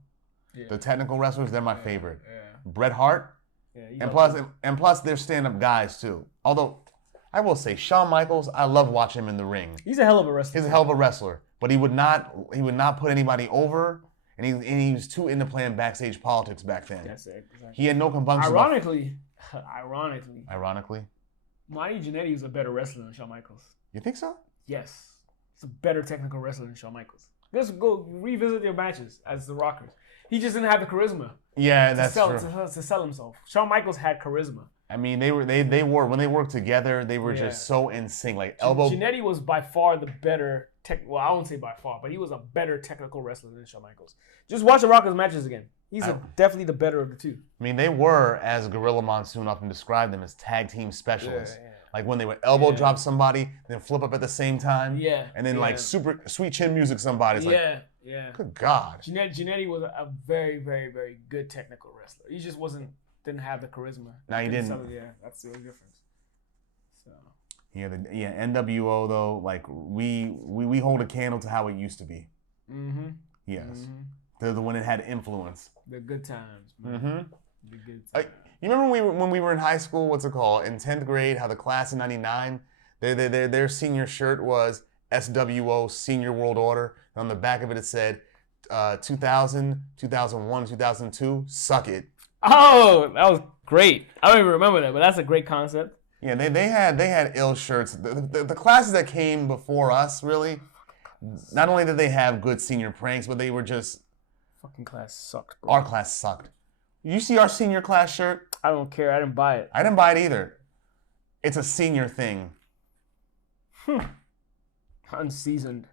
Yeah. The technical wrestlers, they're my favorite. Yeah. Bret Hart. Yeah, and plus they're stand-up guys too. Although I will say, Shawn Michaels, I love watching him in the ring. He's a hell of a wrestler. He's a hell of a wrestler. but he would not put anybody over, and he was too into playing backstage politics back then. That's it. Exactly. He had no compunctions. Ironically, Monty Jannetty was a better wrestler than Shawn Michaels. You think so? Yes. He's a better technical wrestler than Shawn Michaels. Just go revisit their matches as the Rockers. He just didn't have the charisma. Yeah, that's true. To sell himself. Shawn Michaels had charisma. I mean, they were when they worked together, they were just so in sync. Like elbow. Jannetty was by far the better well, I won't say by far, but he was a better technical wrestler than Shawn Michaels. Just watch the Rockers matches again. He's definitely the better of the two. I mean, they were, as Gorilla Monsoon often described them, as tag team specialists. Yeah. Like when they would elbow drop somebody, then flip up at the same time. Yeah. And then like super sweet chin music somebody. It's like, good God. Jannetty was a very, very, very good technical wrestler. He just didn't have the charisma. No, he didn't. That's the only difference. So. nWo though, like we hold a candle to how it used to be. Mm-hmm. Yes. Mm-hmm. They're the one that had influence. The good times, man. Mm-hmm. The good times. You remember when we were in high school, what's it called? In 10th grade, how the class of 99, their senior shirt was SWO, Senior World Order. And on the back of it said 2000, 2001, 2002, suck it. Oh, that was great. I don't even remember that, but that's a great concept. Yeah, they had ill shirts. The classes that came before us, really, not only did they have good senior pranks, but they were just... Fucking class sucked, bro. Our class sucked. You see our senior class shirt? I don't care. I didn't buy it. I didn't buy it either. It's a senior thing. Unseasoned.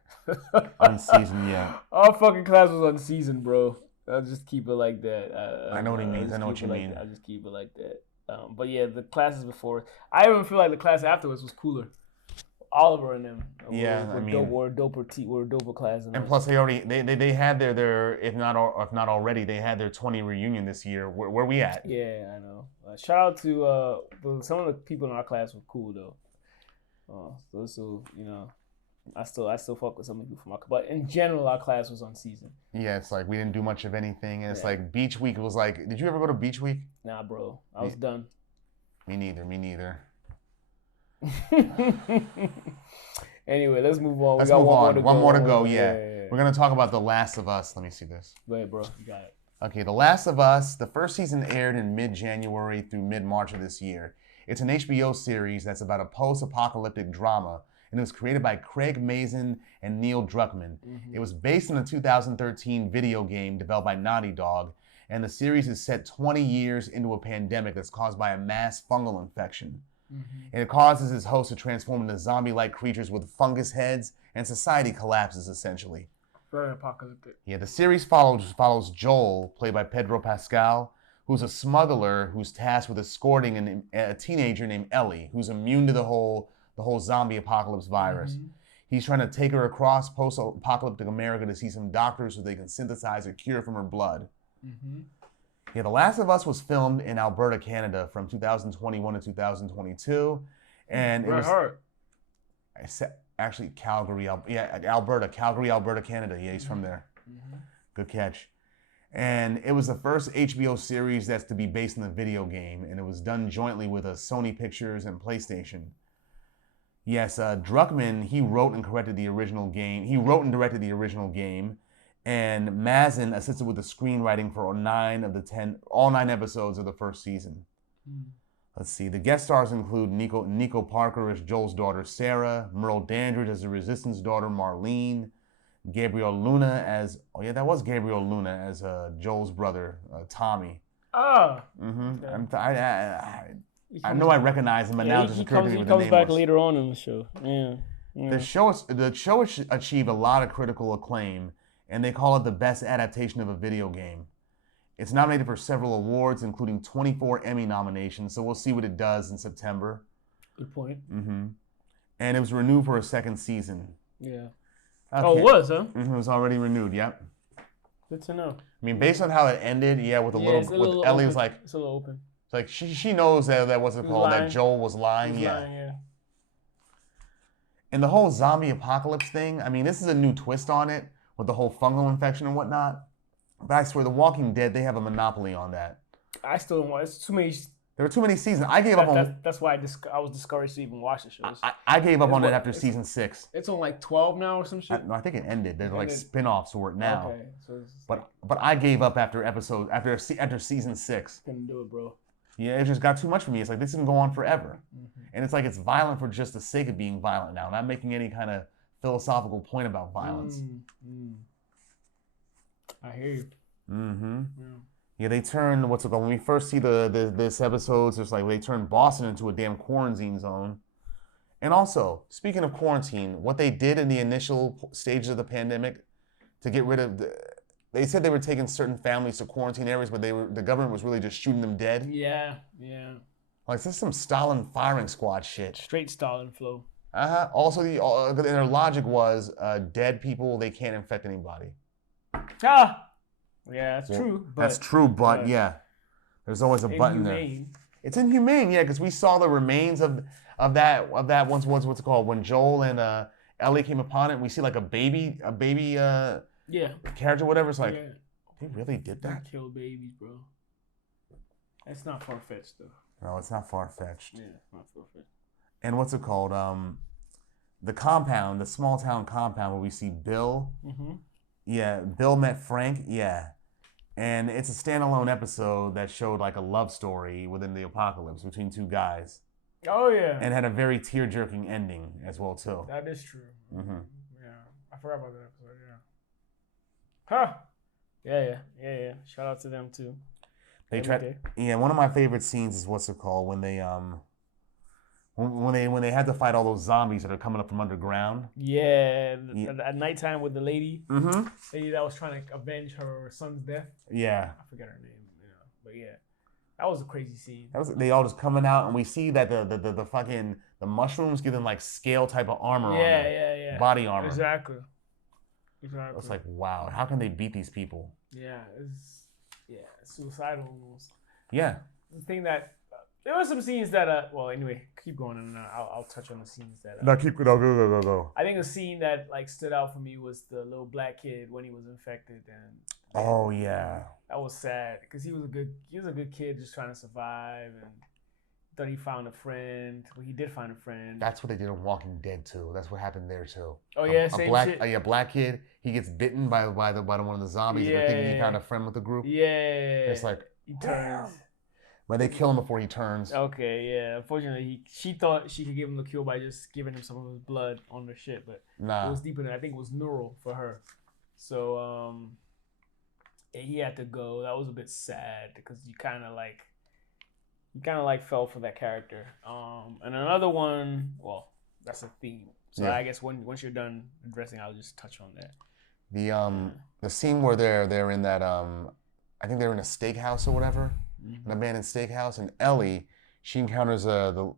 Unseasoned, yeah. Our fucking class was unseasoned, bro. I'll just keep it like that. I know what he means. I know what you mean. I'll just keep it like that. But yeah, the classes before, I even feel like the class afterwards was cooler. Oliver and them. Were a doper class. And plus, they had their if not already, they had their 20 reunion this year. Where we at? Yeah, I know. Shout out to some of the people in our class were cool though. So you know, I still fuck with some of the people from our class. But in general, our class was unseasoned. Yeah, it's like we didn't do much of anything. And it's like Beach Week was like, did you ever go to Beach Week? Nah, bro. I was done. Me neither. Anyway, let's move on. Let's move on. One more to go. Yeah. We're going to talk about The Last of Us. Let me see this. Go ahead, bro. You got it. Okay, The Last of Us. The first season aired in mid-January through mid-March of this year. It's an HBO series that's about a post-apocalyptic drama, and it was created by Craig Mazin and Neil Druckmann. Mm-hmm. It was based on a 2013 video game developed by Naughty Dog, and the series is set 20 years into a pandemic that's caused by a mass fungal infection. Mm-hmm. And it causes its host to transform into zombie-like creatures with fungus heads, and society collapses, essentially. Very apocalyptic. Yeah, the series follows Joel, played by Pedro Pascal, who's a smuggler who's tasked with escorting a teenager named Ellie, who's immune to the whole zombie apocalypse virus. Mm-hmm. He's trying to take her across post-apocalyptic America to see some doctors so they can synthesize a cure from her blood. Mm-hmm. Yeah, The Last of Us was filmed in Alberta, Canada from 2021 to 2022. And it was hard. Actually, Calgary, Calgary, Alberta, Canada. Yeah, he's from there. Mm-hmm. Good catch. And it was the first HBO series that's to be based on the video game, and it was done jointly with Sony Pictures and PlayStation. Yes, Druckmann, he wrote and directed the original game. And Mazin assisted with the screenwriting for all 9 episodes of the first season. Mm. Let's see. The guest stars include Nico Parker as Joel's daughter Sarah, Merle Dandridge as the Resistance daughter Marlene, Gabriel Luna as Joel's brother Tommy. Oh. Mm-hmm. Okay. I know I recognize him, but now it just occurred to me what the name was. He comes back later on in the show. Yeah. The show achieved a lot of critical acclaim, and they call it the best adaptation of a video game. It's nominated for several awards, including 24 Emmy nominations, so we'll see what it does in September. Good point. Mm-hmm. And it was renewed for a second season. Yeah. Okay. Oh, it was, huh? Mm-hmm. It was already renewed, yep. Good to know. I mean, based on how it ended, with Ellie was like... It's a little open. It's like, she knows that what's it called, that Joel was lying. Yeah. And the whole zombie apocalypse thing, I mean, this is a new twist on it, with the whole fungal infection and whatnot. But I swear, The Walking Dead, they have a monopoly on that. I still don't want. It's too many There were too many seasons. I gave up on. That's why I was discouraged to even watch the show. I gave up on it after season 6. It's on like 12 now or some shit. No, I think it ended. There's like spin-offs for it now. Okay, so but I gave up after season 6. Couldn't do it, bro. Yeah, it just got too much for me. It's like this can go on forever, and it's like it's violent for just the sake of being violent now, not making any kind of philosophical point about violence. I hear you. Yeah, they turn what's it called? When we first see this episode, it's like they turn Boston into a damn quarantine zone. And also, speaking of quarantine, what they did in the initial stages of the pandemic to get rid of they said they were taking certain families to quarantine areas, but the government was really just shooting them dead. Yeah. Like this is some Stalin firing squad shit. Straight Stalin flow. Also, their logic was dead people, they can't infect anybody. Yeah, that's true. That's true, but yeah, there's always a button there. It's inhumane, yeah, because we saw the remains of that once what's it called when Joel and Ellie came upon it. And we see like a baby character, whatever. It's like they really did that. They kill babies, bro. That's not far fetched though. No, it's not far fetched. Yeah, it's not far fetched. And what's it called? The compound, the small town compound where we see Bill. Yeah, Bill met Frank. Yeah. And it's a standalone episode that showed like a love story within the apocalypse between two guys. Oh yeah. And had a very tear-jerking ending as well too. That is true. Yeah, I forgot about that episode. Yeah. Yeah. Shout out to them too. They tried. Yeah, one of my favorite scenes is what's it called when they when they had to fight all those zombies that are coming up from underground. Yeah, at nighttime with the lady. Lady that was trying to avenge her son's death. Yeah. I forget her name. But yeah, that was a crazy scene. They all just coming out, and we see that the fucking the mushrooms give them like scale type of armor on them. Yeah. Body armor. Exactly. It's like, wow, how can they beat these people? Yeah, it's suicidal almost. Yeah. The thing that there were some scenes that well, anyway, keep going, and I'll touch on the scenes that. No, go. I think a scene that like stood out for me was the little black kid when he was infected, and oh yeah, that was sad because he was a good kid just trying to survive, and thought he found a friend. Well, he did find a friend. That's what they did in Walking Dead too. That's what happened there too. Oh yeah, same shit. Black kid. He gets bitten by one of the zombies. Yeah, thinking he found a friend with the group. Yeah. It's like he turns. But they kill him before he turns. Okay, yeah. Unfortunately, she thought she could give him the cure by just giving him some of his blood on the shit, but it was deeper than I think it was neural for her. So he had to go. That was a bit sad because you kind of like fell for that character. And another one, well, that's a theme. So I guess once you're done addressing, I'll just touch on that. The scene where they're in that I think they're in a steakhouse or whatever. An abandoned steakhouse, and Ellie, she encounters a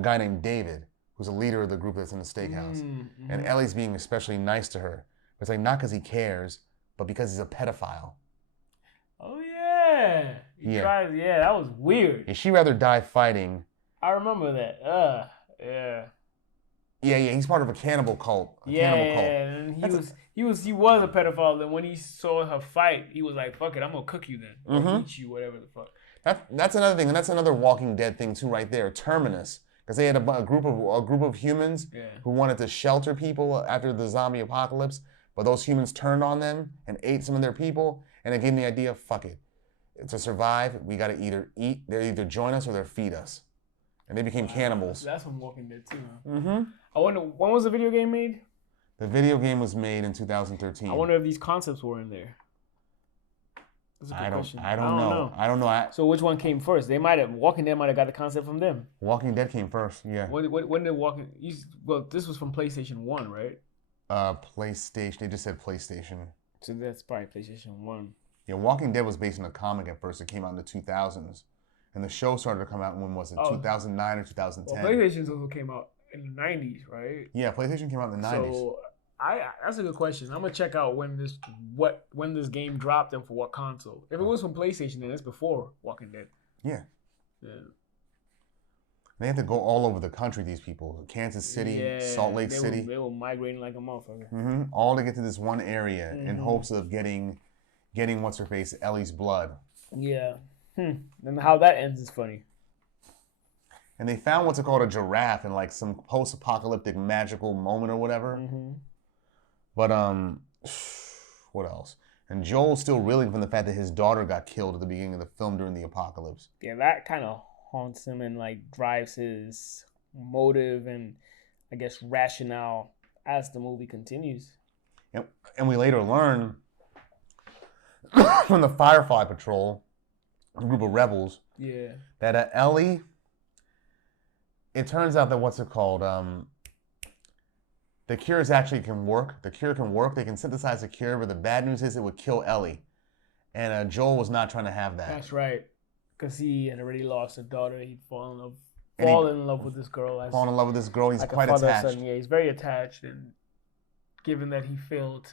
guy named David, who's a leader of the group that's in the steakhouse. And Ellie's being especially nice to her. It's like not because he cares, but because he's a pedophile. Oh yeah. That was weird. Yeah, she'd rather die fighting. I remember that. Yeah. Yeah, he's part of a cannibal cult. And he was a pedophile. Then when he saw her fight, he was like, "Fuck it, I'm gonna cook you then, or eat you, whatever the fuck." That's another thing, and that's another Walking Dead thing too, right there. Terminus, because they had a group of humans who wanted to shelter people after the zombie apocalypse, but those humans turned on them and ate some of their people, and it gave them the idea, fuck it, to survive, we gotta they either join us or they feed us, and they became cannibals. That's from Walking Dead too. Huh? I wonder when was the video game made? The video game was made in 2013. I wonder if these concepts were in there. That's a good question. I don't know. So which one came first? Walking Dead might have got the concept from them. Walking Dead came first, yeah. When did well, this was from PlayStation 1, right? PlayStation. They just said PlayStation. So that's probably PlayStation 1. Yeah, Walking Dead was based on a comic at first. It came out in the 2000s. And the show started to come out when was it? 2009 or 2010? Well, PlayStation also came out in the 90s, right? Yeah, PlayStation came out in the 90s. So that's a good question. I'm gonna check out when this game dropped and for what console. If it was from PlayStation, then it's before Walking Dead. Yeah. They have to go all over the country. These people, Kansas City, Salt Lake City. They were migrating like a motherfucker. All to get to this one area in hopes of getting what's her face Ellie's blood. Yeah. And how that ends is funny. And they found what's called a giraffe in like some post-apocalyptic magical moment or whatever. Mm-hmm. But what else? And Joel's still reeling from the fact that his daughter got killed at the beginning of the film during the apocalypse. Yeah, that kind of haunts him and like drives his motive and I guess rationale as the movie continues. And we later learn from the Firefly Patrol, a group of rebels, that Ellie, it turns out that the cures actually can work. The cure can work. They can synthesize the cure, but the bad news is it would kill Ellie. And Joel was not trying to have that. That's right. Because he had already lost a daughter. He'd fallen in love with this girl. Fallen in love with this girl. He's like quite a father, attached. Son. Yeah, he's very attached. And given that he failed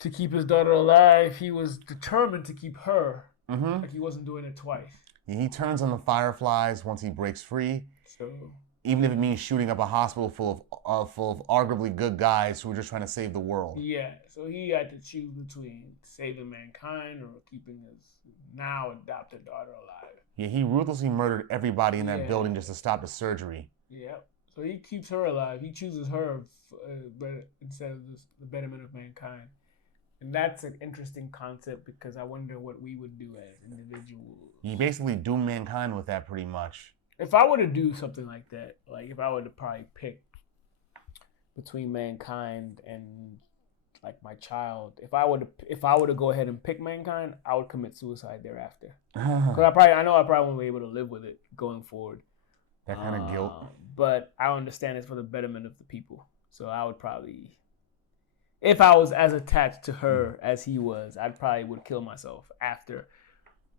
to keep his daughter alive, he was determined to keep her. Mm-hmm. Like he wasn't doing it twice. He turns on the Fireflies once he breaks free. So, even if it means shooting up a hospital full of arguably good guys who were just trying to save the world. Yeah, so he had to choose between saving mankind or keeping his now adopted daughter alive. Yeah, he ruthlessly murdered everybody in that building just to stop the surgery. Yeah, so he keeps her alive. He chooses her instead of the betterment of mankind. And that's an interesting concept because I wonder what we would do as individuals. You basically doom mankind with that pretty much. If I were to do something like that, like if I were to probably pick between mankind and like my child, if I were to go ahead and pick mankind, I would commit suicide thereafter. Because I know I probably won't be able to live with it going forward. That kind of guilt. But I understand it's for the betterment of the people. So I would probably, if I was as attached to her as he was, I probably would kill myself after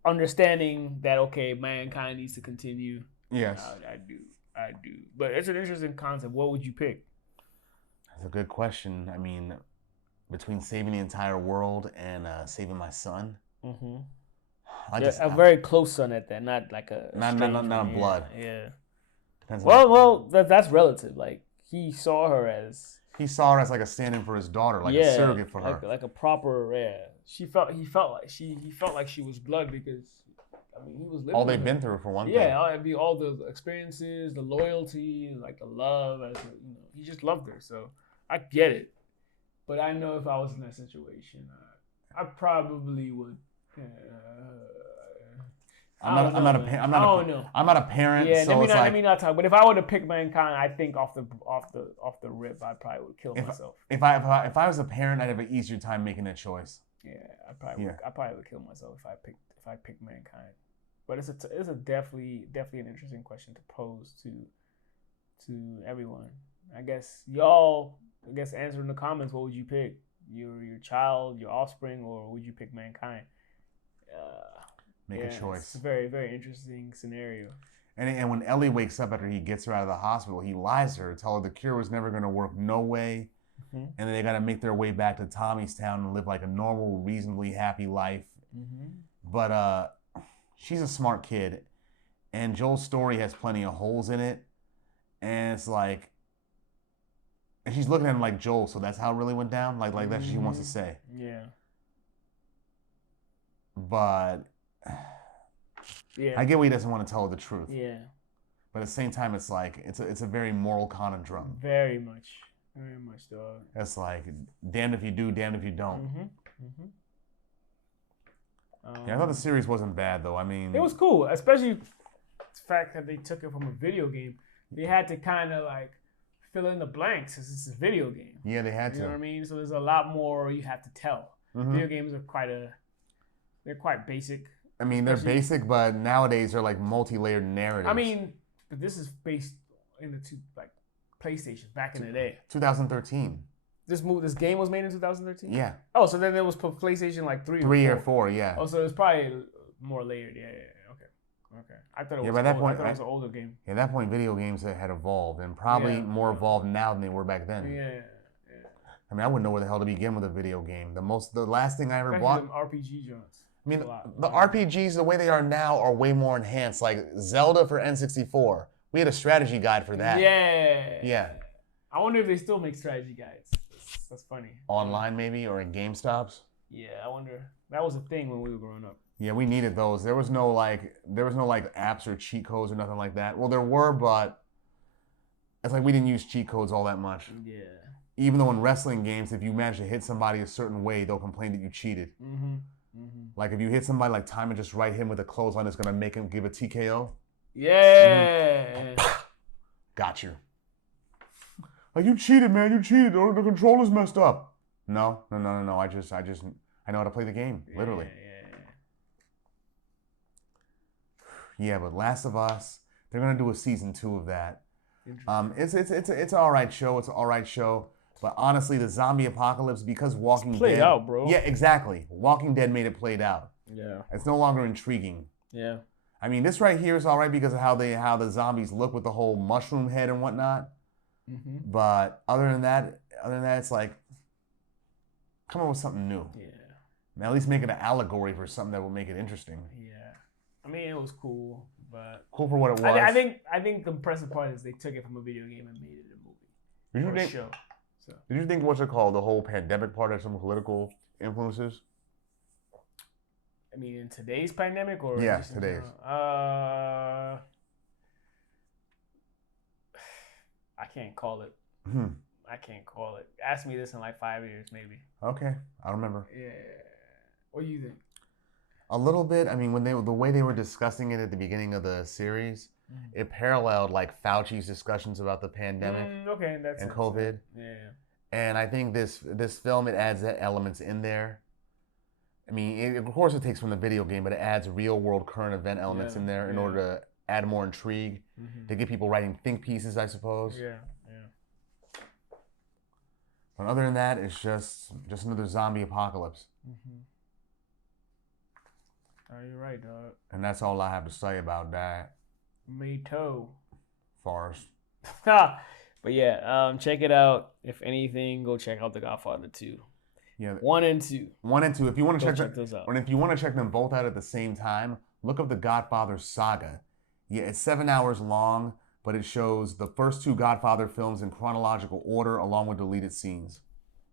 understanding that, okay, mankind needs to continue. Yes. I do. But it's an interesting concept. What would you pick? That's a good question. I mean, between saving the entire world and saving my son. Mm-hmm. A very close son at that, not like a not blood. Yeah. Depends that's relative. Like he saw her as like a stand-in for his daughter, like a surrogate for her, like a proper. He felt like she was blood because. I mean, he was living all they've been through for one thing. Yeah, I mean, all the experiences, the loyalty, like the love. He just loved her. So I get it. But I know if I was in that situation, I probably would. I'm not a parent. Yeah, so let me not talk. But if I were to pick mankind, I think off the rip, I probably would kill myself. If I was a parent, I'd have an easier time making that choice. Yeah, I probably would kill myself if I picked mankind. But it's a definitely an interesting question to pose to everyone. I guess y'all answer in the comments. What would you pick? Your child, your offspring, or would you pick mankind? Make a choice. It's a very, very interesting scenario. And when Ellie wakes up after he gets her out of the hospital, he lies to her, tell her the cure was never going to work, no way. Mm-hmm. And then they got to make their way back to Tommy's town and live like a normal, reasonably happy life. Mm-hmm. But she's a smart kid, and Joel's story has plenty of holes in it. And it's like, and she's looking at him like, Joel, so that's how it really went down? Like that's what she wants to say. Yeah. But I get why he doesn't want to tell her the truth. Yeah. But at the same time, it's like, it's a very moral conundrum. Very much, dog. It's like, damned if you do, damned if you don't. Mm-hmm. Mm-hmm. I thought the series wasn't bad, though. I mean, it was cool, especially the fact that they took it from a video game. They had to kind of like fill in the blanks since it's a video game. Yeah, they had to. You know what I mean? So there's a lot more you have to tell. Mm-hmm. Video games are they're quite basic. I mean, they're basic, but nowadays they're like multi-layered narratives. I mean, but this is based in the PlayStation back in the day. 2013. This game was made in 2013? Yeah. Oh, so then it was PlayStation like 3 or 4, yeah. Oh, so it was probably more layered. Yeah. Okay. I thought it was it was an older game. Yeah, at that point, video games had evolved and probably more evolved now than they were back then. Yeah. I mean, I wouldn't know where the hell to begin with a video game. The last thing I ever bought. RPG joints. I mean, the RPGs, the way they are now, are way more enhanced. Like Zelda for N64. We had a strategy guide for that. Yeah. I wonder if they still make strategy guides. That's funny. Online, maybe, or in GameStops? Yeah, I wonder. That was a thing when we were growing up. Yeah, we needed those. There was no like apps or cheat codes or nothing like that. Well, there were, but it's like we didn't use cheat codes all that much. Yeah. Even though in wrestling games, if you manage to hit somebody a certain way, they'll complain that you cheated. Mm-hmm. Mm-hmm. Like if you hit somebody, like time it just right, hit him with a clothesline, it's gonna make him give a TKO. Yeah. Got you. Like you cheated, man. You cheated. The controller's messed up. No. I know how to play the game. Literally. Yeah, but Last of Us, they're gonna do a season 2 of that. It's an all right show. It's an all right show. But honestly, the zombie apocalypse, because Walking Dead played out, bro. Yeah, exactly. Walking Dead made it played out. Yeah. It's no longer intriguing. Yeah. I mean, this right here is all right because of how the zombies look with the whole mushroom head and whatnot. Mm-hmm. But other than that, it's like, come up with something new. Yeah. At least make it an allegory for something that will make it interesting. Yeah. I mean, it was cool, but cool for what it was. I think the impressive part is they took it from a video game and made it a movie. Or a show. So. Did you think what's it called, the whole pandemic part, has some political influences? I mean, in today's pandemic or yeah, today's. I can't call it. I can't call it. Ask me this in like 5 years, maybe. Okay, I remember. Yeah. What do you think? A little bit. I mean, the way they were discussing it at the beginning of the series, it paralleled like Fauci's discussions about the pandemic and COVID. Yeah. And I think this film, it adds that elements in there. I mean, of course it takes from the video game, but it adds real world current event elements in there in order to add more intrigue, to get people writing think pieces, I suppose. Yeah. But other than that, it's just another zombie apocalypse. Oh, you're right, dog. And that's all I have to say about that. Me too. Forrest. But yeah, check it out. If anything, go check out The Godfather 2. Yeah. 1 and 2. 1 and 2. If you want to check those out. And if you want to check them both out at the same time, look up The Godfather Saga. Yeah, it's 7 hours long, but it shows the first 2 Godfather films in chronological order along with deleted scenes.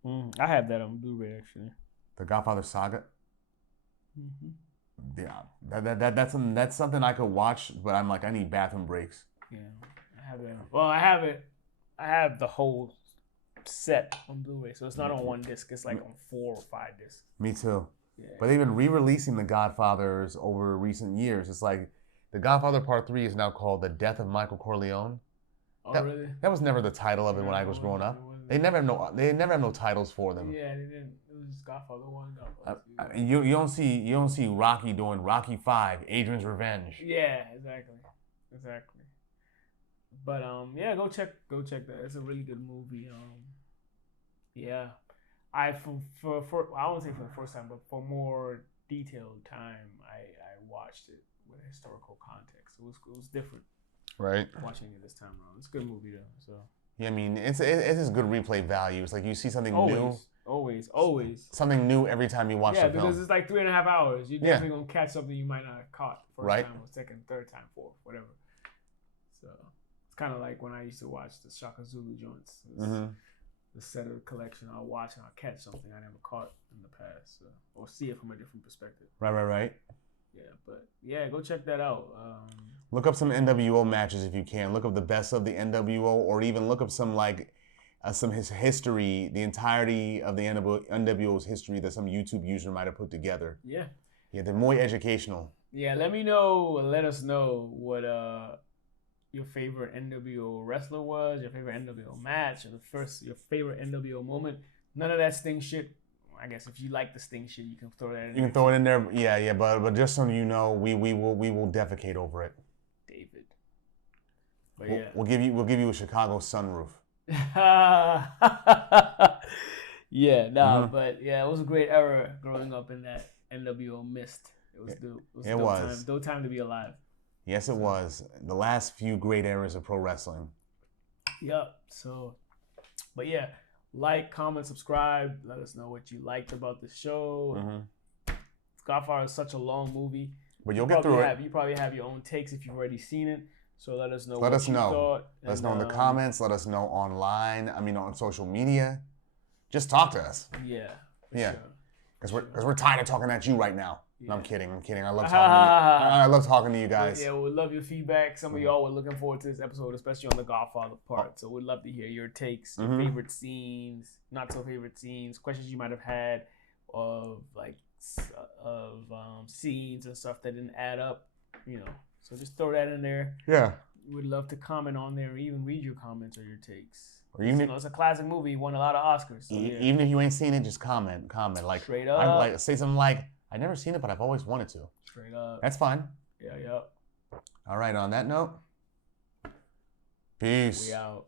I have that on Blu-ray actually. The Godfather Saga. Yeah, that's something I could watch, but I'm like, I need bathroom breaks. Yeah, I have it. Well, I have it. I have the whole set on Blu-ray, so it's not on 1 disc. It's like on 4 or 5 discs. Me too. Yeah. But they've been re-releasing The Godfathers over recent years. It's like The Godfather Part 3 is now called The Death of Michael Corleone. Oh, really? That was never the title of it when I was growing up. They never have no titles for them. Yeah, they didn't. It was just Godfather 1, Godfather 2. You don't see Rocky doing Rocky 5, Adrian's Revenge. Yeah, exactly. But yeah, go check that. It's a really good movie. Yeah, I won't say for the first time, but for more detailed time, I watched it with historical context. It was different. Right. Watching it this time around, it's a good movie though. So. Yeah, I mean, it's just good replay value. It's like you see something new. Always. Something new every time you watch the film. Yeah, because it's like 3.5 hours. You're definitely gonna catch something you might not have caught first time or second, third time, fourth, whatever. So it's kind of like when I used to watch the Shaka Zulu joints. The set of the collection I'll watch and I'll catch something I never caught in the past, or see it from a different perspective. Right. Yeah, but yeah, go check that out. Look up some nWo matches if you can. Look up the best of the nWo, or even look up some his history, the entirety of the nWo's history that some YouTube user might have put together. Yeah, they're more educational. Yeah, let us know what your favorite nWo wrestler was, your favorite nWo match, or your favorite nWo moment. None of that Sting shit. I guess if you like the Sting shit, you can throw that in there. You can throw it in there. Yeah, but just so you know, we will defecate over it. David. But yeah. We'll give you a Chicago sunroof. But yeah, it was a great era growing up in that nWo mist. It was dope. It was dope time to be alive. Yes, it was. The last few great eras of pro wrestling. Yep. So, but yeah, like, comment, subscribe. Let us know what you liked about the show. Godfather is such a long movie. But you'll get through it. You probably have your own takes if you've already seen it. So let us know what you thought. Let us know in the comments. Let us know online. I mean, on social media. Just talk to us. Yeah. Yeah. Because we're tired of talking at you right now. No, I'm kidding. I love talking to you. I love talking to you guys. Yeah, we love your feedback. Some of y'all were looking forward to this episode, especially on the Godfather part. So we'd love to hear your takes, your favorite scenes, not so favorite scenes, questions you might have had of scenes and stuff that didn't add up. So just throw that in there. Yeah. We'd love to comment on there or even read your comments or your takes. Or even it's a classic movie. Won a lot of Oscars. So even if you ain't seen it, just comment. Like straight up. Say something like, "I've never seen it, but I've always wanted to." Straight up. That's fine. Yeah. All right. On that note, peace. We out.